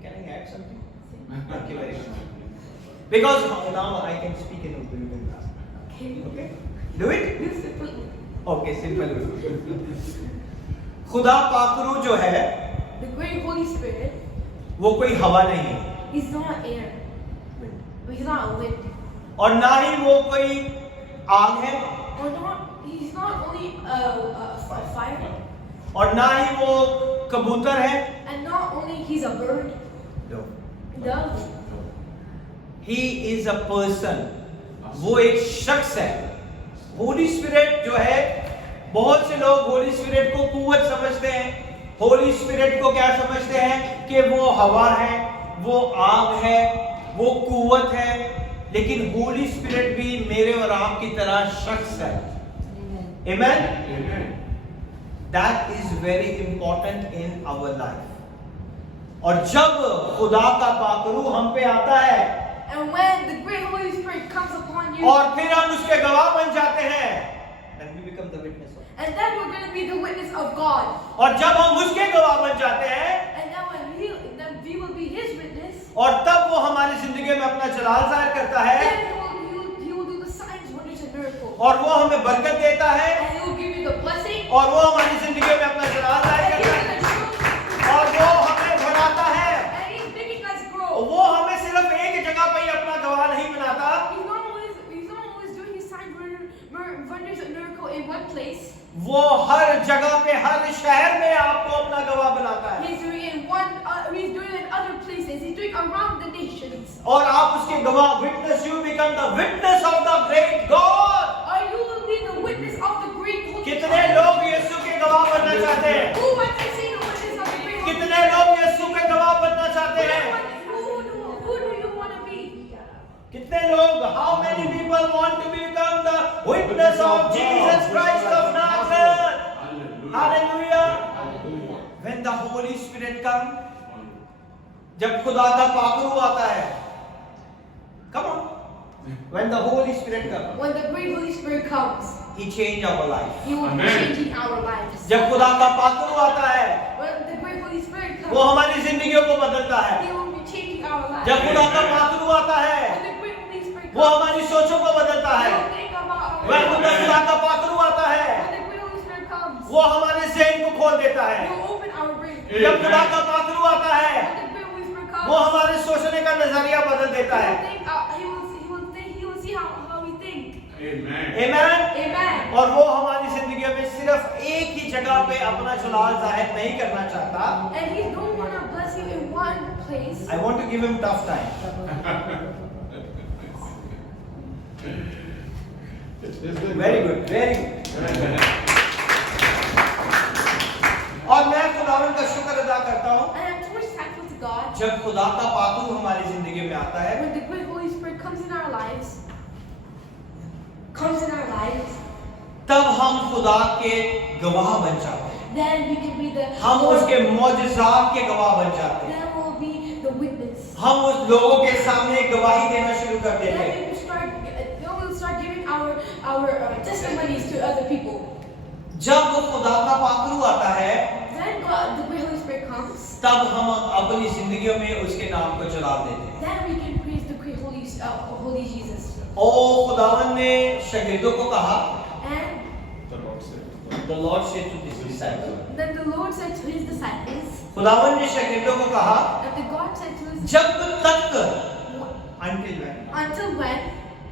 Can I add something? Thank you very much. Because now I can speak in Urdu. You can ask. Okay? Do it? This simple. Okay, simple. खुदा पाकरू जो है The great Holy Spirit, वो कोई हवा नहीं है He's not air. He's not a wind. और ना ही वो कोई आग है Or not, He's not only a fire. और ना ही वो कबूतर है। And not only He's a bird. No. Dove. He is a person. वो एक शख्स है। होली स्पिरिट जो है, बहुत से लोग होली स्पिरिट को कुव्वत समझते हैं। होली स्पिरिट को क्या समझते हैं कि वो हवा है, वो आग है, वो कुव्वत है। लेकिन होली स्पिरिट भी मेरे और आपकी तरह शख्स है। Amen? Amen. That is very important in our life. और जब खुदा का पाकरू हम पे आता है And when the great Holy Spirit comes upon you, और फिर हम उसके गवाह बन जाते हैं, then we become the witness of God. and then we're going to be the witness of God. और जब हम उसके गवाह बन जाते हैं And then we will be His witness. और तब वो हमारी जिंदगी में अपना जलाल जाहिर करता है Then He will do the signs, wonders, and miracles. और वो हमें बरकत देता है And He will give you the blessing. और वो हमारी जिंदगी में अपना जलाल जाहिर And He's करता going to है show और वो हमें बढ़ाता है। and He's making us grow. वो हमें सिर्फ एक जगह पे ही अपना गवाह नहीं बनाता, He's not always doing His signs, wonders, and miracles in one place. वो हर जगह पे हर शहर में आपको अपना गवाह बनाता है He's doing it He's doing it in other places. He's doing around the nations. और आप उसके गवाह witness you become the witness of the great God. Or you will be the witness of the great Holy कितने Spirit. लोग यीशु के गवाह बनना चाहते हैं? Who wants to see the witness of the great Holy कितने लोग यीशु के गवाह बनना चाहते हैं? Who do you want to be? कितने लोग? How many people want to become the witness of Jesus Christ of Nazareth? Hallelujah. Hallelujah. When the Holy Spirit comes, जब खुदा का पाकरू आता है, come on. When the Holy Spirit comes, When the great Holy Spirit comes, He change our life. He will be Amen. changing our lives. जब खुदा का पाकरू आता है, When the great Holy Spirit comes, वो हमारी जिंदगियों को बदलता है। He will be changing our lives. जब खुदा का पाकरू आता है, When the great Holy Spirit वो comes, हमारी सोचों को बदलता He है। will think about our वह lives. खुदा का पाकरू आता है, When the great Holy Spirit comes, वो हमारे ज़हन को खोल देता है। He will open our brain. जब खुदा का पाकरू आता है, When the great Holy Spirit comes, वो हमारे सोचने का नजरिया बदल देता है। He will see how we think. Amen. Amen? Amen. और वो हमारी जिंदगी में सिर्फ एक ही जगह पे अपना जलाल जाहिर नहीं करना चाहता। And He don't want to bless you in one place. I want to give him tough time. Very good, very good. और मैं खुदावन का शुक्र अदा करता हूँ And I'm so much thankful to God. जब खुदा का पाकरू हमारी जिंदगी में आता है, When the great Holy Spirit comes in our lives, तब हम खुदा के गवाह बन जाते हैं। then we can be the. हम उसके मौजज़ात के गवाह बन जाते हैं। Then we'll be the witness. हम उस लोगों के सामने गवाही देना शुरू कर देते Then हैं। we'll start giving our testimonies to other people. जब खुदा का पाकरू आता है, Then God, the great Holy Spirit comes. तब हम अपनी जिंदगियों में उसके नाम को चला देते हैं। Then we can praise the great Holy Jesus. ओ खुदावन ने शहीदों को कहा, And The Lord said. The Lord said to his disciples, then the Lord said to His disciples, खुदावन ने शहीदों को कहा, and the God said to His जब तक until when until when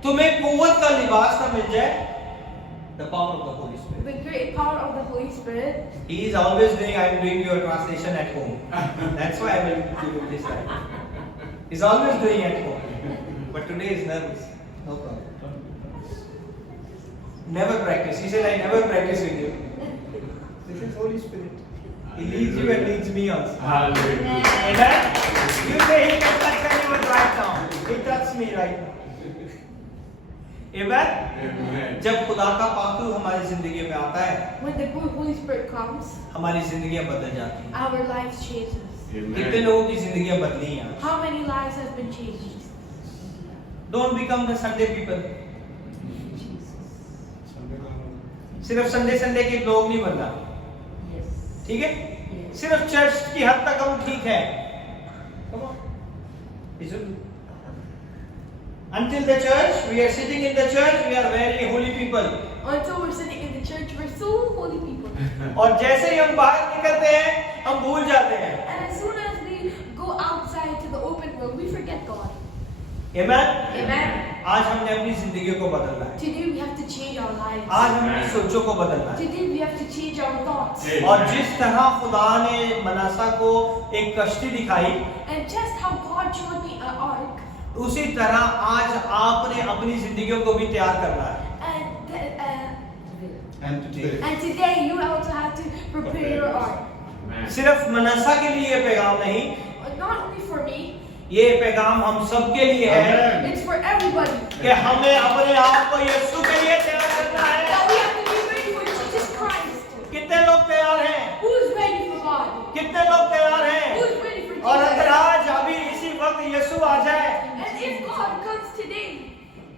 तुम्हें कुव्वत का लिबास ना मिल जाए, the power of the Holy Spirit. the great power of the Holy Spirit. He is always doing. I am doing your translation at home. That's why I will give you this time. He's always doing at home, but today is nervous. No problem. Never practice. He said, I never practice with you. This is Holy Spirit. He leads you and leads me also. Hallelujah. Amen. You say He can touch anyone right now. He touched me right now. Amen. Amen. जब खुदा का पाकरू हमारी जिंदगी में आता है, When the good Holy Spirit comes, हमारी जिंदगियां बदल जाती हैं। our lives changes. कितने Amen. लोगों की जिंदगियां बदली हैं? How many lives have been changed? Don't become the Sunday people. सिर्फ संडे के लोग नहीं बनना, ठीक है? सिर्फ चर्च की हद तक हम ठीक है. Come on. Until the church, we are sitting in the church, we are very holy people. Until we're sitting in the church, we're so holy people. और जैसे ही हम बाहर निकलते हैं, हम भूल जाते हैं. And as soon as we go outside to the open world, we forget God. Amen? Amen. आज हमने अपनी जिंदगी को बदलना है. Today we have to change our lives. आज हमें सोचों को बदलना है. Today we have to change our thoughts. और जिस तरह खुदा ने मनासा को एक कश्ती दिखाई, And just how God showed me an ark, उसी तरह आज आपने अपनी जिंदगियों को भी तैयार करना है. and today you also have to prepare your ark. सिर्फ मनासा के लिए ये पैगाम नहीं, Not only for me, ये पैगाम हम सबके लिए है it's for everybody. कि हमें अपने आप को यीशु के लिए तैयार करना है. That we have to be ready for Jesus Christ. कितने लोग तैयार हैं? Who's ready for God? कितने लोग तैयार हैं? Who's ready for और अगर Jesus? आज अभी इसी वक्त यीशु आ जाए, And if God comes today,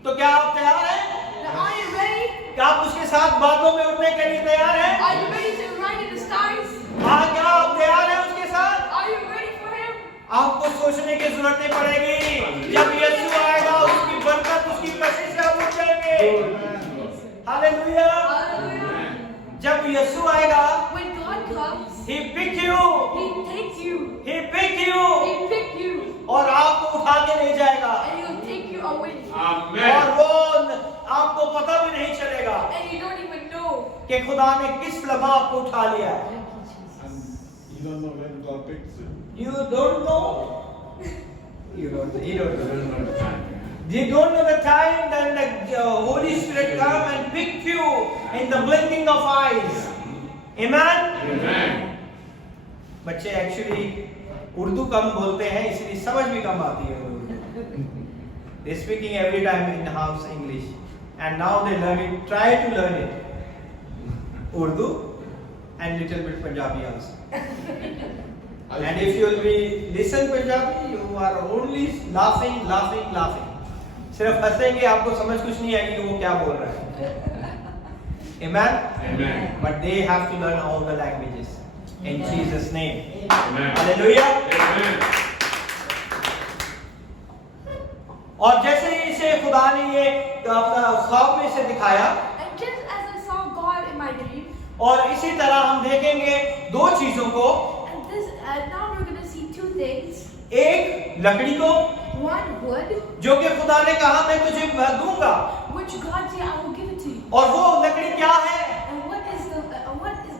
तो क्या आप तैयार हैं? then are you ready? क्या आप उसके साथ बातों में उठने के लिए तैयार हैं? Are you ready to ride in the skies? हाँ, क्या आप तैयार हैं उसके साथ? Are you ready for Him? आपको सोचने की जरूरत नहीं पड़ेगी. जब यीशु आएगा, उसकी बरकत, उसकी कशिश से आप उठ जाएंगे. हालेलुया. Hallelujah. जब यीशु आएगा, When God comes, He pick you, He takes you. He pick you, He pick you. और आपको उठा के ले जाएगा. And He'll take you away. और वो आपको पता भी नहीं चलेगा And you don't even know. कि खुदा ने किस लम्हा आपको उठा लिया है. You don't know when God picks it. You don't know. You don't know. You don't You know. don't know the time. You don't know the time that the Holy Spirit come and pick you in the blinking of eyes. Amen. Amen. बच्चे एक्चुअली उर्दू कम बोलते हैं, इसलिए समझ भी कम आती है. They speaking every time in house English, and now they learn it. Try to learn it. Urdu and little bit Punjabi also. And if you will be listen Punjabi, you are only laughing. सिर्फ हंसेंगे, आपको समझ कुछ नहीं आएगी कि वो क्या बोल रहा है. Amen. Amen. But they have to learn all the languages in Jesus' name. Amen. Hallelujah. Amen. और जैसे ही इसे खुदा ने ये अपना ख्वाब में से दिखाया, And just as I saw God in my dream, और इसी तरह हम देखेंगे दो चीजों को. and this, now we're going to see two things. एक लकड़ी को, One wood, जो कि खुदा ने कहा मैं तुझे दूंगा, which God said I will give it to you. और वो लकड़ी क्या है? And what is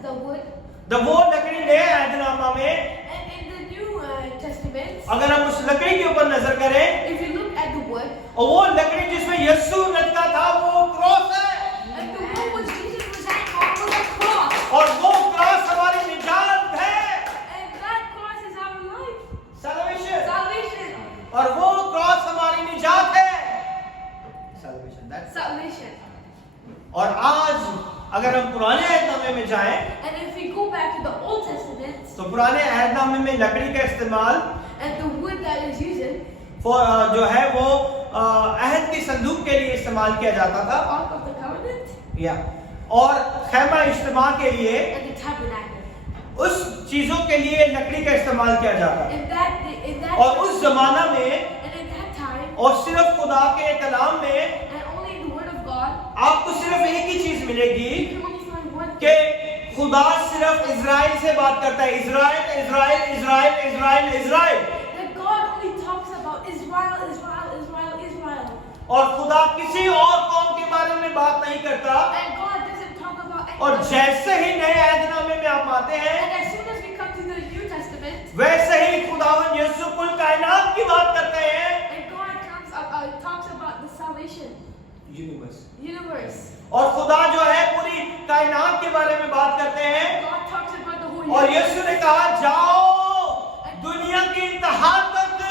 the wood? वो लकड़ी नए ऐहदनामा में, And in the New Testament, अगर हम उस लकड़ी के ऊपर नजर करें, if you look at the wood, और वो लकड़ी जिसमें यीशु लटका था, वो क्रॉस है. and the wood which Jesus was hanging on was a cross. और वो क्रॉस हमारी निजात है, And that cross is our life. salvation. Salvation. और वो क्रॉस हमारी निजात है, salvation. That's Salvation. और आज अगर हम पुराने ऐहदनामे में जाएं, And if we go back to the Old Testament, तो पुराने ऐहदनामे में लकड़ी का इस्तेमाल and the wood that is used, जो है वो अहद की संदूक के लिए इस्तेमाल किया जाता था, Ark of the Covenant, या और खैमा इज्तिमा के लिए and the tabernacle. उस चीजों के लिए लकड़ी का इस्तेमाल किया जाता. In that, और उस जमाना में and in that time, और सिर्फ खुदा के कलाम में and only in the Word of God, आपको सिर्फ एक ही चीज मिलेगी you can only find one कि thing. खुदा सिर्फ इजराइल से बात करता है. Israel Israel Israel Israel Israel. That God only talks about Israel, Israel, Israel, Israel. और खुदा किसी और कौम के बारे में बात नहीं करता. And God doesn't talk about any और other. जैसे ही नए ऐहदनामे में आप आते हैं, And as soon as we come to the New Testament, वैसे ही खुदावन यीशु कुल कायनात की बात करते हैं. and God talks about the salvation, universe. और खुदा जो है पूरी कायनात के बारे में बात करते हैं. God talks about the whole और universe. यीशु ने कहा जाओ दुनिया की इंतहा तक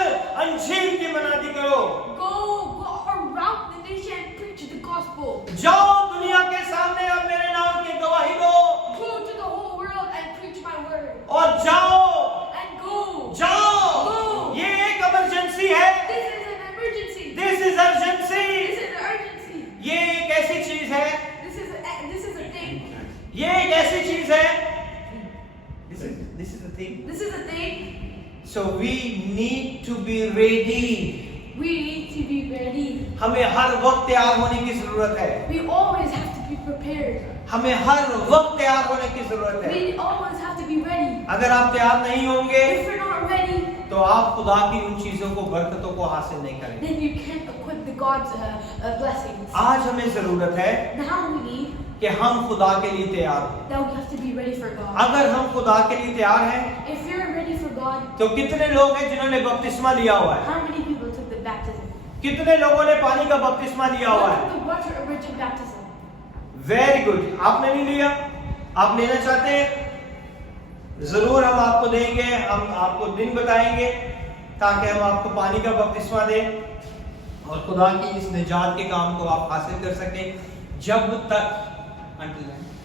अंजीर की मनादी करो. Go around the nation and preach the gospel. जाओ दुनिया के सामने अब मेरे नाम की गवाही दो. Go to the whole world and preach my word. और जाओ And go. जाओ. Go. ये एक इमरजेंसी है. This is an emergency. This is urgent ये एक ऐसी चीज है, this is the thing. This is the thing. So we need to be ready. We need to be ready. हमें हर वक्त तैयार होने की जरूरत है। We always have to be prepared. हमें हर वक्त तैयार होने की जरूरत है। We always have to be ready. अगर आप तैयार नहीं होंगे If you're not ready, तो आप खुदा की उन चीजों को, बरकतों को हासिल नहीं करेंगे। then you can't equip the God's blessings. आज हमें जरूरत है Now we need कि हम खुदा के लिए तैयार हों। that we have to be ready for God. अगर हम खुदा के लिए तैयार हैं If you're ready for God, तो कितने लोग हैं जिन्होंने बपतिस्मा लिया हुआ है? how many people took the baptism? कितने लोगों ने पानी का बपतिस्मा लिया हुआ है? Who took the water origin baptism? Very good. आपने नहीं लिया? आप लेना चाहते हैं? जरूर हम आपको देंगे, हम आपको दिन बताएंगे ताकि हम आपको पानी का बपतिस्मा दें और खुदा की इस निजात के काम को आप हासिल कर सकें। जब तक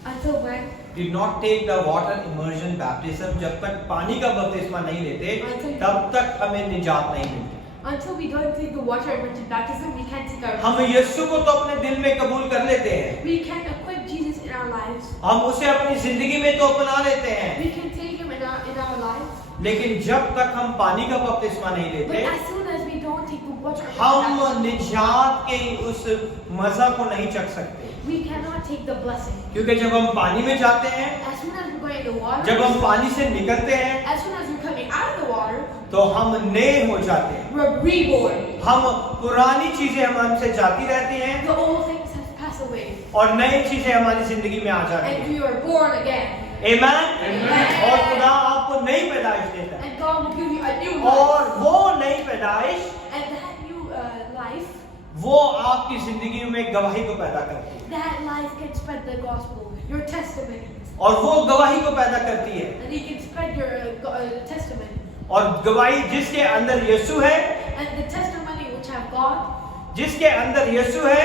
Until when? did not take the water immersion baptism, जब तक पानी का बपतिस्मा नहीं लेते तब तक हमें निजात नहीं मिलती। Until we don't take the water origin baptism, we can't take our. हम यीशु को तो अपने दिल में कबूल कर लेते हैं, We can equip Jesus in our lives. हम उसे अपनी जिंदगी में तो अपना लेते हैं, We can take him in our lives. लेकिन जब तक हम पानी का बपतिस्मा नहीं But लेते as soon as we don't take the water origin हम baptism, निजात के उस मजा को नहीं चख सकते। we cannot take the blessing. क्योंकि जब हम पानी में जाते हैं, As soon as we're going in the water, जब हम पानी से निकलते हैं as soon as we're coming out of the water, तो हम नए हो जाते हैं। we're reborn. हम पुरानी चीजें हम हमसे जाती रहती हैं The old things have passed away, और नई चीजें हमारी जिंदगी में आ जाती and हैं। we are born again. आमीन। Amen. और खुदा आपको नई पैदाइश देता है And God will give you a new life. और वो नई पैदाइश And that new life, वो आपकी जिंदगी में गवाही को पैदा करती है that life can spread the gospel, your testimony. और वो गवाही को पैदा करती है And you can spread your testimony. और गवाही जिसके अंदर यीशु है, And the testimony which have God, जिसके अंदर यीशु है,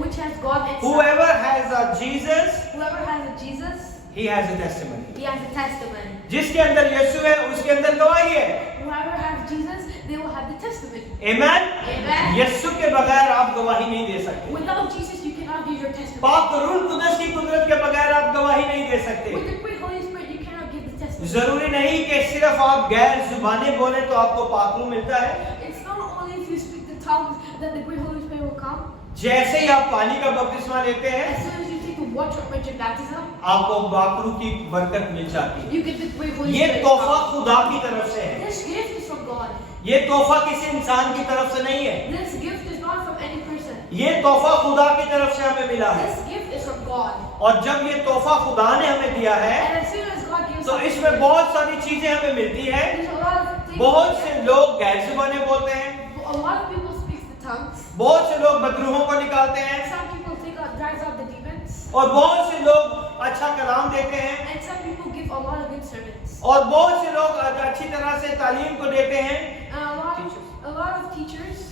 which has God inside. whoever has a Jesus, Whoever has a Jesus, he has a testimony. he has a testimony. जिसके अंदर यीशु है उसके अंदर गवाही है। Whoever has Jesus, they will have the testimony. आमीन। Amen. यीशु के बगैर आप गवाही नहीं दे सकते। Without Jesus, you cannot give your testimony. पाक रूह कुदस की कुदरत के बगैर आप गवाही नहीं दे सकते। With the great Holy Spirit, you cannot give the testimony. जरूरी नहीं कि सिर्फ आप गैर जुबानें बोले तो आपको पाक रूह मिलता है। It's not only if you speak the tongues that the great Holy Spirit will come. जैसे ही आप पानी का बपतिस्मा लेते हैं As soon as you take the water of your baptism, आपको पाक रूह की बरकत मिल जाती है। you get the great Holy ये Spirit. तोहफा खुदा की तरफ से है, This gift is from God. ये तोहफा किसी इंसान की तरफ से नहीं है, This gift is not from any person. ये तोहफा खुदा की तरफ से हमें मिला है। This gift is from God. और जब ये तोहफा खुदा ने हमें दिया है And as soon as God gives तो us this इसमें gift, बहुत सारी चीजें हमें मिलती है। there's a lot of things. बहुत से लोग गैर जुबानें बोलते हैं, A lot of people speak the tongues. बहुत से लोग बदरूहों को निकालते हैं Some people drives out the demons. और बहुत से लोग अच्छा कलाम देते हैं And some people give a lot of good sermons. और बहुत से लोग अच्छी तरह से तालीम को देते हैं। And a lot of teachers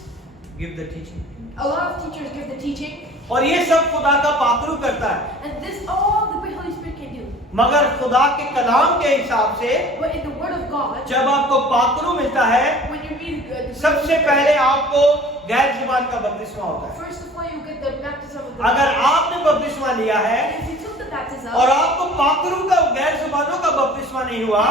Give the teaching. give the teaching. और ये सब खुदा का पाकरू करता है, And this all the great Holy Spirit can do. मगर खुदा के कलाम के हिसाब से But in the Word of God, जब आपको पाकरू मिलता है when you read the सबसे पहले आपको गैर जुबान का बपतिस्मा होता है। first of all you get the baptism of the अगर आपने बपतिस्मा लिया है And if you took the baptism और आपको पाकरू का गैर जुबानों का बपतिस्मा नहीं हुआ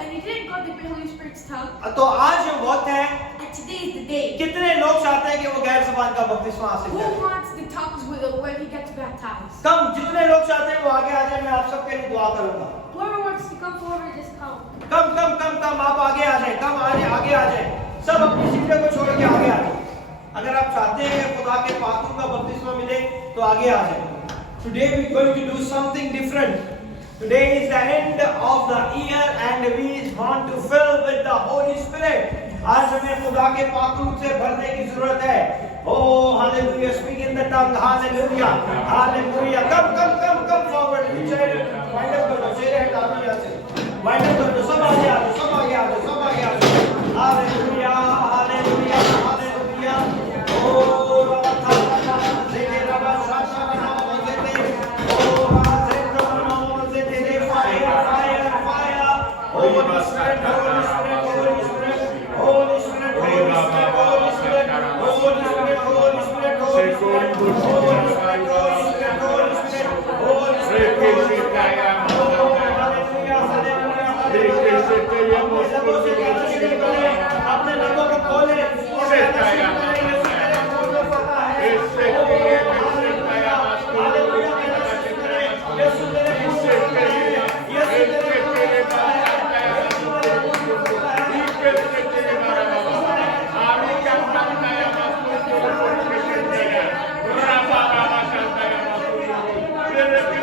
and you didn't got the great Holy Spirit's tongue, तो आज जो वक्त है, and today is the day. कितने लोग चाहते हैं कि वो गैर जुबान का बपतिस्मा हासिल Who करें? wants the tongues when he gets baptized? कम जितने लोग चाहते हैं वो आगे आ जाए, मैं आप सबके लिए दुआ करूंगा। Whoever wants to come forward, just come. कम आप आगे आ जाए, आगे आ जाए, सब अपनी सीटें को छोड़ के आगे आ जाए। अगर आप चाहते हैं कि खुदा के पाकरू का बपतिस्मा मिले तो आगे आ जाए। Today we are going to do something different. Today is the end of the year and we want to fill with the Holy Spirit. आज हमें खुदा के पाकरू से भरने की जरूरत है। Oh, hallelujah! Speak in the tongue. Hallelujah! Hallelujah! Come forward. चेहरे wind up कर दो, चेहरे हटा दो यहाँ से। Wind up कर दो, सब आगे आ जाओ, सब आगे आ जाओ, सब आगे आ जाओ। Hallelujah! Hallelujah! Hallelujah! Oh, Rama Zete Rama Shasha Rama Zete. Oh, Rama Zete Rama Zete. Fire! Holy Spirit, Holy Spirit, Holy Spirit, Holy Spirit, Holy Spirit, Holy Spirit, Holy Spirit, Holy Spirit, Holy Spirit, Holy Spirit, Holy Spirit, Holy Spirit, Holy Spirit, अपने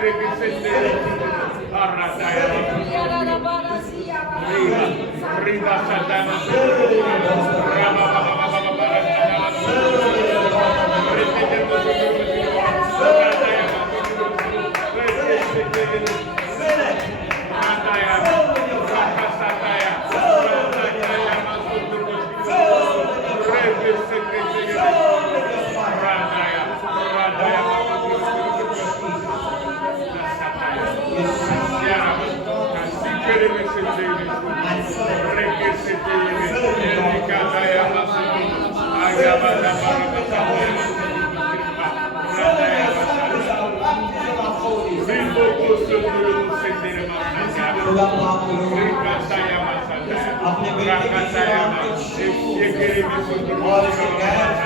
बेटे की सेवा और इसे गैर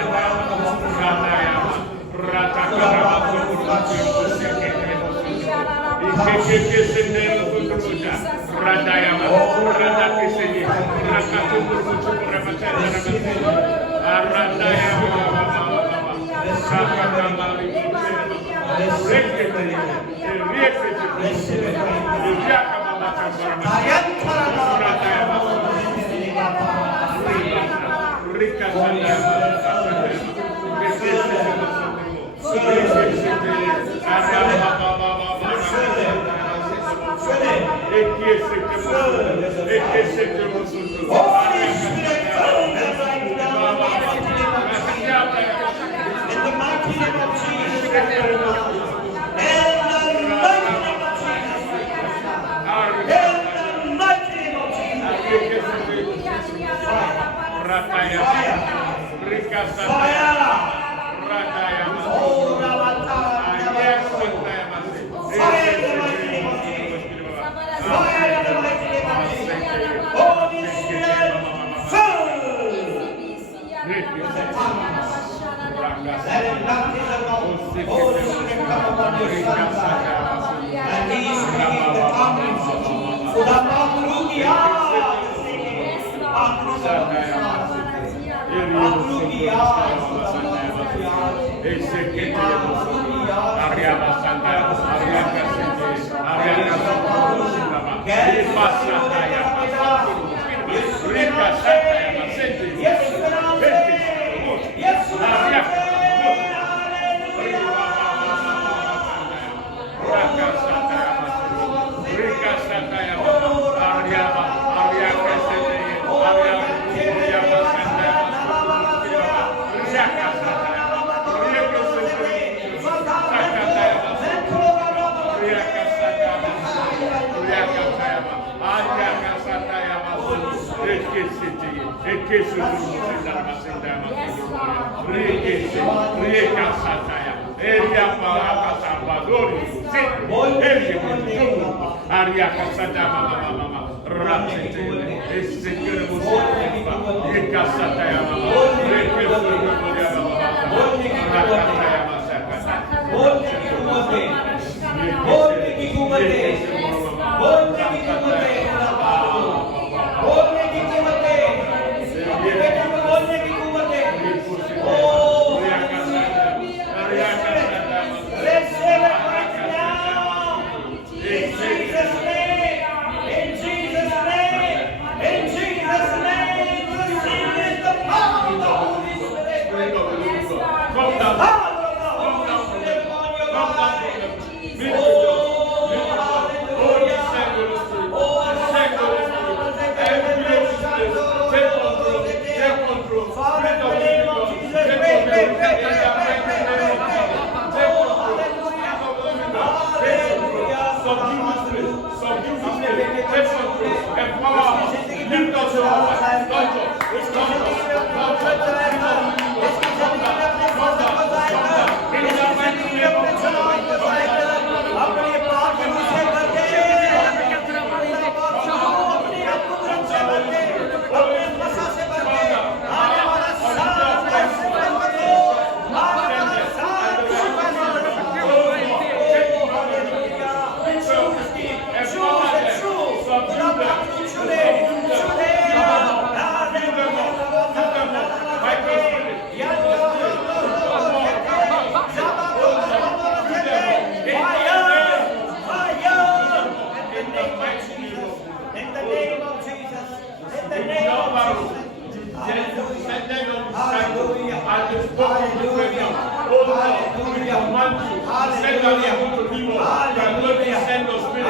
said that we are going to live on. We are going to send the Spirit.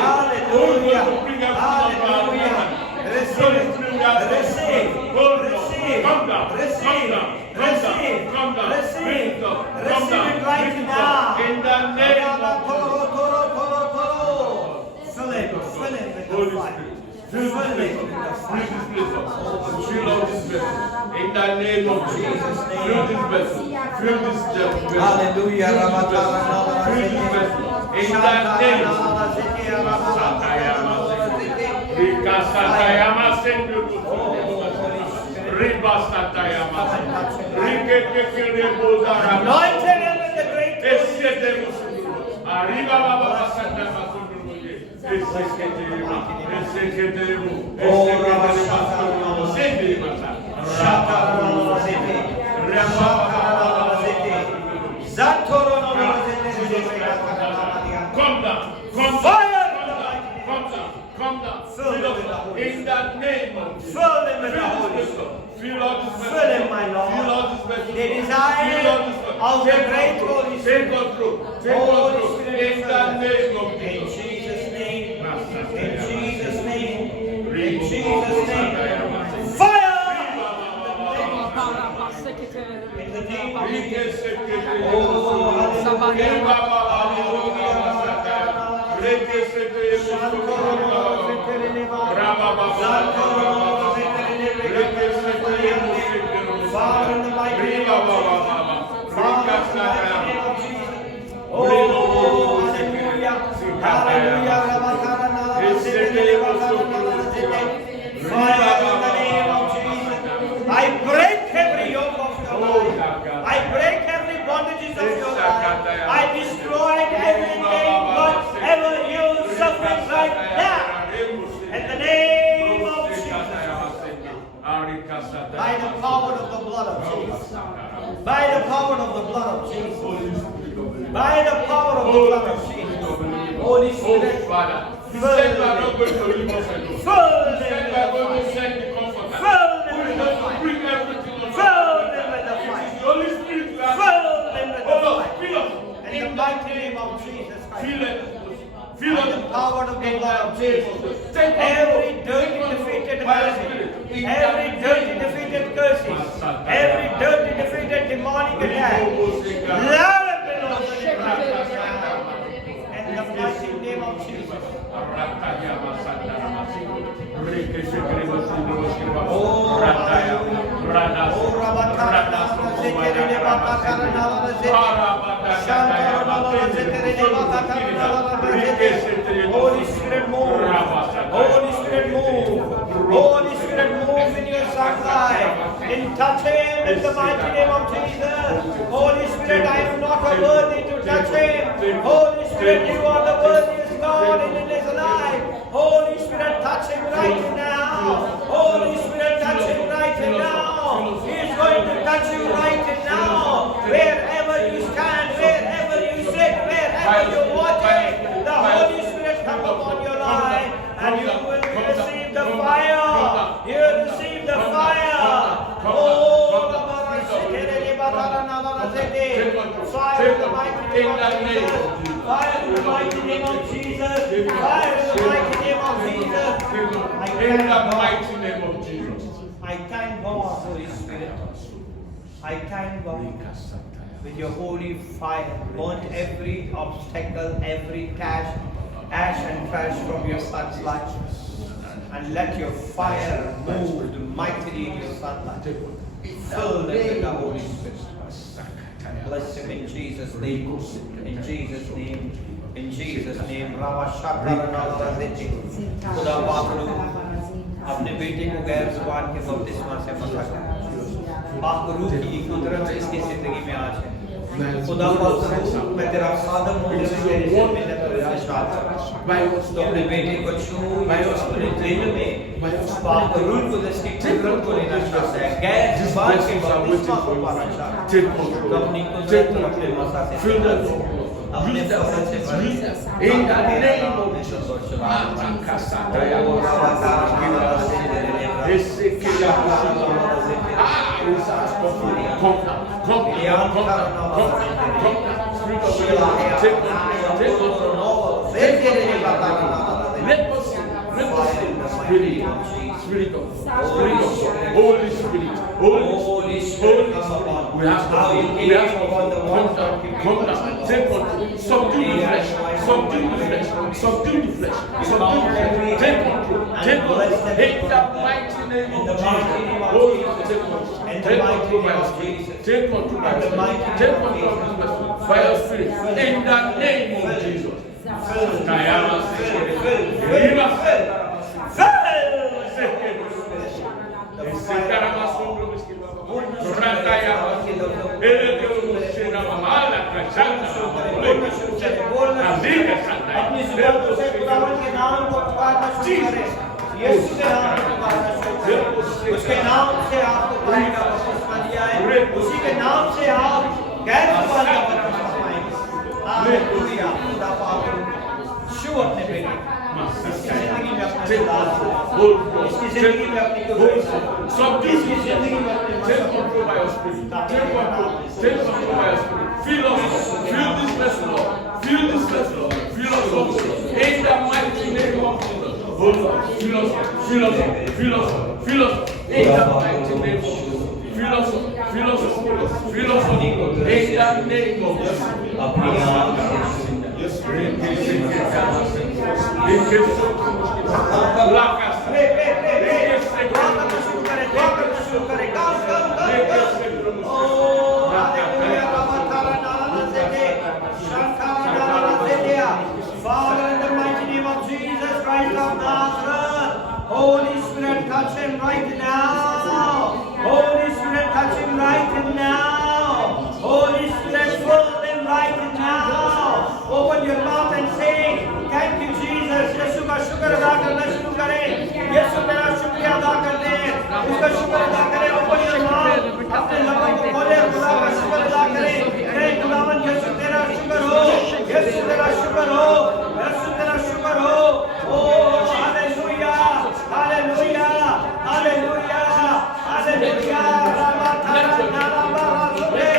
Oh, we are going to bring everything of our life. Receive. Receive. Come down. Come down. Come down. Come down. Receive. Come Receive down. it right now. In the name of Fill it with Holy the fire. Spirit. Fill this place up. Fill this place up. Fill out this vessel. In the name of Jesus. Fill this vessel. Fill this vessel. Hallelujah. Fill this vessel. Fill this vessel. In the name of Rika Satayama Sendu. Riba Satayama. Anointed him with the great Arriba Baba Satayama. Come down. Fire! Come down. In the name of Jesus. Fill them with the Holy Spirit. Fill out this Fill them, my Lord. Fill out this vessel. The desire of the great Holy Spirit. Take control. Take Holy control. Spirit, In the name of In Jesus. Jesus' name. In Jesus' name. In Jesus' name. Fire! In the name of Jesus. Father, in the mighty name of Jesus. Father, in the mighty name of Jesus. Oh, hallelujah. Hallelujah. Fire in the name of Jesus. I break every yoke of your life. I break every bondages of your life. I destroy everything, whatever you suffering right now. In the name of Jesus. By the power of the blood of Jesus. By the power of the blood of Jesus. By the power of the blood of Jesus. Holy Spirit. Father, you said you are not going to leave us alone. You said you are going to send the comforter. Who is going to bring everything on us. The Holy Spirit will have fill us. In the mighty name of Jesus Christ. Fill it. By the power of the blood of Jesus. Every dirty, defeated curses. Every dirty, defeated curses. Every dirty, defeated demonic attack. Love it belongs to the in the mighty name of Jesus. Holy Spirit move. Holy Spirit move. Holy Spirit move in your son's life. In touch him in the mighty name of Jesus. Holy Spirit, I am not worthy to touch him. Holy Spirit, you are the worthiest God in his life. Holy Spirit, touch him right now. Holy Spirit, touch him right now. He is going to touch you right now. Wherever you stand, wherever you sit, wherever you're watching, the Holy Spirit come upon your life and you will receive the fire. You will receive the fire. Oh, fire in the mighty name of Jesus. Fire in the mighty name of Jesus. Fire in the mighty name of Jesus. In the mighty name of Jesus. I thank God, Holy Spirit. I thank God with your holy fire. Burn every obstacle, every ash and trash from your son's life. And let your fire move mightily in your son's life. Fill them with the Holy Spirit. Bless him in Jesus' name. In Jesus' name. In Jesus' name. खुदा पाक लोग अपने बेटे को गैर जुबान के बपतिस्मा से बचा कर पाक रूह की कुदरत इसकी जिंदगी में आज है। खुदा पाक मैं तेरा खादम हूँ जो तेरे से मिलत तेरे साथ तो अपने बेटे को छू अपने दिल में पाक रूह को इसकी कुदरत को लेना चाहता है गैर जुबान के बपतिस्मा को पाना चाहता है तो अपनी कुदरत को अपने मसा से अपने फजल से भर In the name of Jesus. Come. Take control. Take control. Let us see. Spirit of Spirit of Holy Spirit. Holy Spirit. We have to come down. Take control. Subdue the flesh. Subdue the flesh. Subdue the flesh. Subdue the flesh. Take control. Take control. In the mighty name of Jesus. Holy Spirit. Take control by your spirit. Take control by your spirit. Take control by your spirit. In the name of Jesus. अपनी जुबान से खुदावन के नाम को पुकारना शुरू करें। यीशु के नाम को पुकारना शुरू करें। उसके नाम से आपको पानी का बपतिस्मा दिया है। उसी के नाम से आप गैर जुबान का बपतिस्मा पाएंगे। हालेलुया। खुदा पाक शु अपने बेटे इसकी जिंदगी में अपने इसकी जिंदगी में अपनी सब इसकी जिंदगी में अपने Feel us, feel this vessel, feel this vessel, feel us also. In the mighty name of Jesus. Hold on, feel us, feel us, feel us, feel us. In the mighty name of Jesus. Feel us, feel us, feel us. In the name of Jesus. Yes, Father, in the mighty name of Jesus Christ of Nazareth, Holy Spirit, touch him right now. Holy Spirit, touch him right now. Holy Spirit, fill him right now. Open your mouth and say, thank you, Jesus. यीशु का शुक्र अदा करना शुरू करें। यीशु तेरा शुक्रिया अदा करते हैं। उसका शुक्र अदा करें। Open your mouth, अपने लबों को खोले, खुदा का शुक्र अदा करें। करें खुदावन यीशु तेरा शुक्र हो। यीशु तेरा शुक्र हो। यीशु तेरा शुक्र हो। ओ हालेलुया, हालेलुया, हालेलुया, हालेलुया। रामा थारा नारा बारा सुने।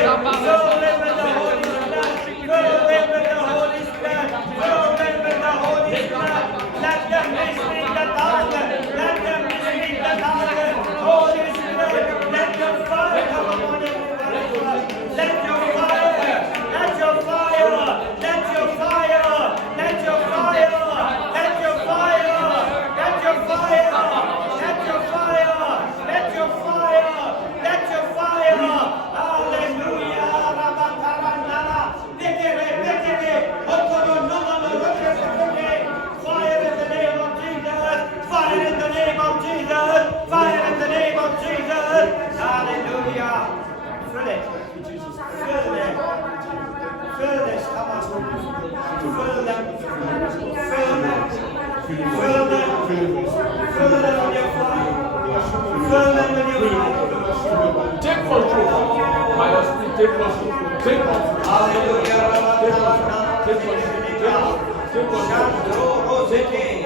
Fill them with the Holy Spirit. Fill them with the Holy Spirit. Fill them with the Holy Spirit. Let them speak the tongue. Let them speak the tongue. Holy Spirit, let your fire come upon everyone. Let your fire, let your fire, let your fire, let your fire, let your fire, let your fire, let your fire, let your fire, let your fire. Hallelujah. Rabatarandara. Bekere. Okoro nomano roke. Fire in the name of Jesus. Fire in the name of Jesus. Fire in the name of Jesus. Hallelujah. Fill it. Fill them. Fill this. Come on. Fill them. Fill them. Fill them. Fill them with your fire. Fill them with your fire. take control. By your spirit, take control. Take control. Hallelujah. Take control. Take control. Take control. Take control.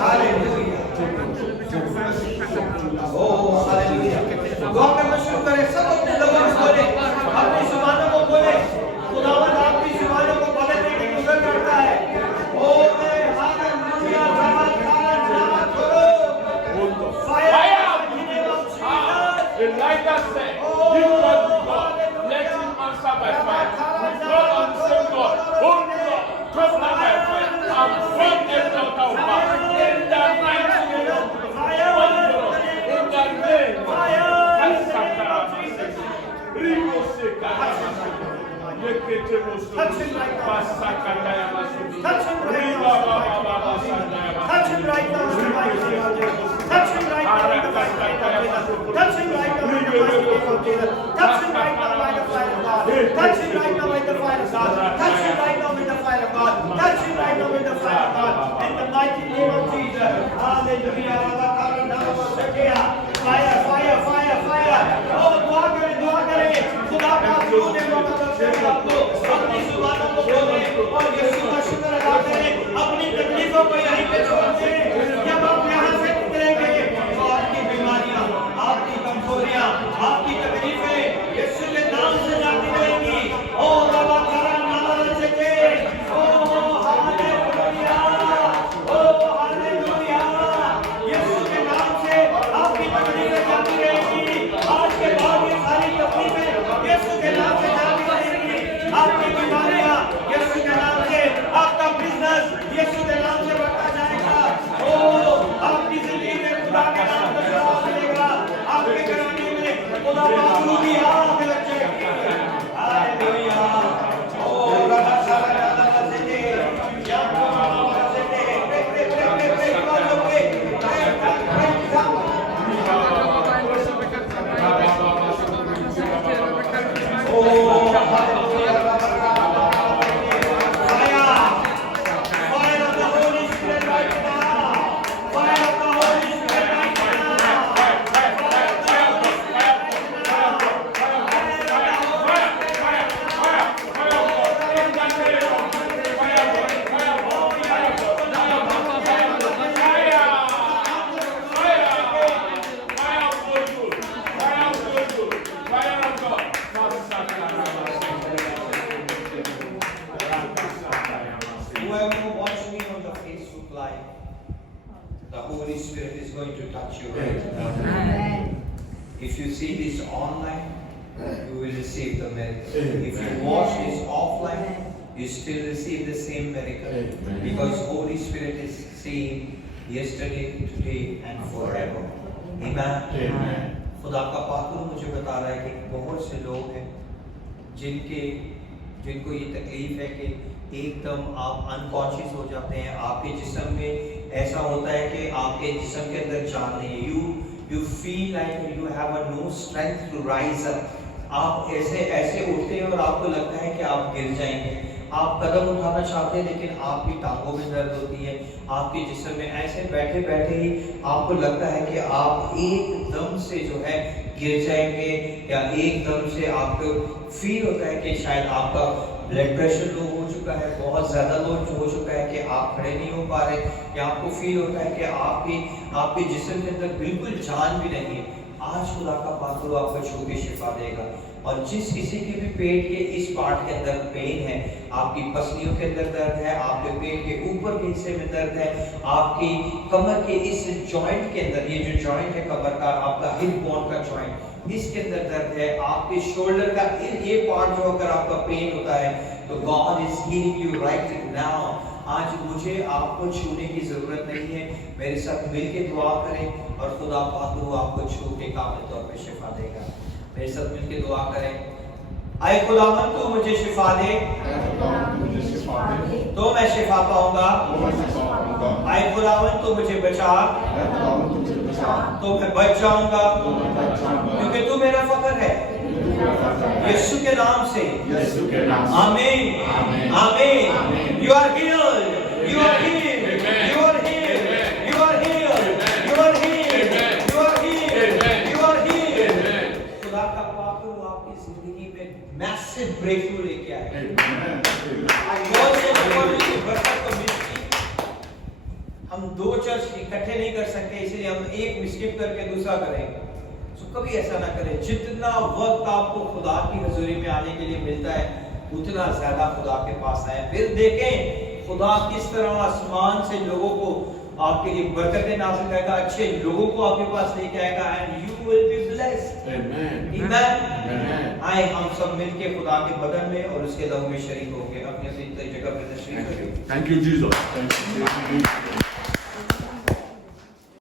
Hallelujah. Oh, hallelujah. दुआ करना शुरू करें। सब अपने ज़बान खोले, अपनी ज़ुबानों को खोले। खुदावंद आपकी ज़ुबानों को बदलने की कोशिश करता है। ओ मैं हालेलुया ज़बान करो। Fire! Elijah said, "Give God to God, let him answer by fire." We call on the same God, Holy God, come down by fire, and from every altar of fire. In the mighty name of Jesus, Holy God, in the name of Touch him right now. Touch him right now. Touch him right now. Touch him right now. Touch him right now. Touch him right now by the fire of God. Touch him right now with the fire of God. Touch him right now with the fire of God. Touch him right now with the fire of God. In the mighty name of Jesus. Hallelujah. Fire, fire, fire, fire. Oh, दुआ करें. खुदा का ने आपको अपनी जुबानों को खोले और यीशु का शुक्र अदा करें। अपनी तकलीफों को यहीं पे छोड़ दें। जब आप यहाँ से निकलेंगे तो आपकी बीमारियां, आपकी कमजोरियां, आपकी तकलीफें यीशु के नाम से जाती रहेंगी। ओ बाबा touch you right now. Amen. If you see this online, you will receive the miracle. Amen. If you watch this offline, you still receive the same miracle. Amen. Because Holy Spirit is same yesterday, today and forever. Amen. Amen. खुदा का पात्र मुझे बता रहा है कि बहुत से लोग हैं जिनको ये तकलीफ है कि एकदम आप अनकॉन्शियस हो जाते हैं, आपके जिस्म में ऐसा होता है कि आपके जिस्म के अंदर जान नहीं है, you feel like you have no strength to rise up. आप ऐसे उठते हैं और आपको लगता है कि आप गिर जाएंगे, आप कदम उठाना चाहते हैं लेकिन आपकी टांगों में दर्द होती है, आपके जिस्म में ऐसे बैठे बैठे ही आपको लगता है कि आप एकदम से जो है गिर जाएंगे, या एकदम से आपको फील होता है कि शायद आपका ब्लड प्रेशर लो हो चुका है, बहुत ज़्यादा लो हो चुका है कि आप खड़े नहीं हो पा रहे, या आपको फील होता है कि आपके जिस्म के अंदर बिल्कुल जान भी नहीं है। आज खुदा का पात्र आपको छू के शिफा देगा। और जिस किसी के भी पेट के इस पार्ट के अंदर पेन है, आपकी पसलियों के अंदर दर्द है, आपके पेट के ऊपर के हिस्से में दर्द है, आपकी कमर के इस जॉइंट के अंदर, ये जो जॉइंट है कमर का, आपका हिप बोन का जॉइंट, इसके अंदर दर्द है, आपके शोल्डर का ये पार्ट जो अगर आपका पेन होता है तो God is healing you right now. आज मुझे आपको छूने की जरूरत नहीं है, मेरे साथ मिलके दुआ करें और खुदा पाक आपको छू के कामिल तौर पे शिफा देगा। मेरे साथ मिलके दुआ करें। आए खुदावंद तू मुझे शिफा दे तो मैं शिफा पाऊंगा। आए खुदावंद तू मुझे बचा तो मैं बच जाऊंगा, क्योंकि तू मेरा फकर है। यीशु के नाम से आमीन आमीन। You are healed, you are healed, you are healed, you are healed, you are healed, you are healed, you are healed. खुदा का पाक आपकी जिंदगी में मैसिव ब्रेकथ्रू लेके आए। बहुत से लोगों की बरकत को मिलती, हम दो चर्च इकट्ठे नहीं कर सकते, इसलिए हम एक मिस्किप करके दूसरा करेंगे। तो कभी ऐसा ना करें। जितना वक्त आपको खुदा की हजूरी में आने के लिए मिलता है, उतना ज्यादा खुदा के पास आए। फिर देखें खुदा किस तरह आसमान से लोगों को आपके लिए बरकतें नाज़िल करेगा, अच्छे लोगों को आपके पास लेके आएगा, and you will be blessed. आमीन। आए हम सब मिलके खुदा के बदन में और उसके लहू में शरीक होंगे। अपनी अपनी जगह पर तशरीफ रखें। Thank you, Jesus. Thank you.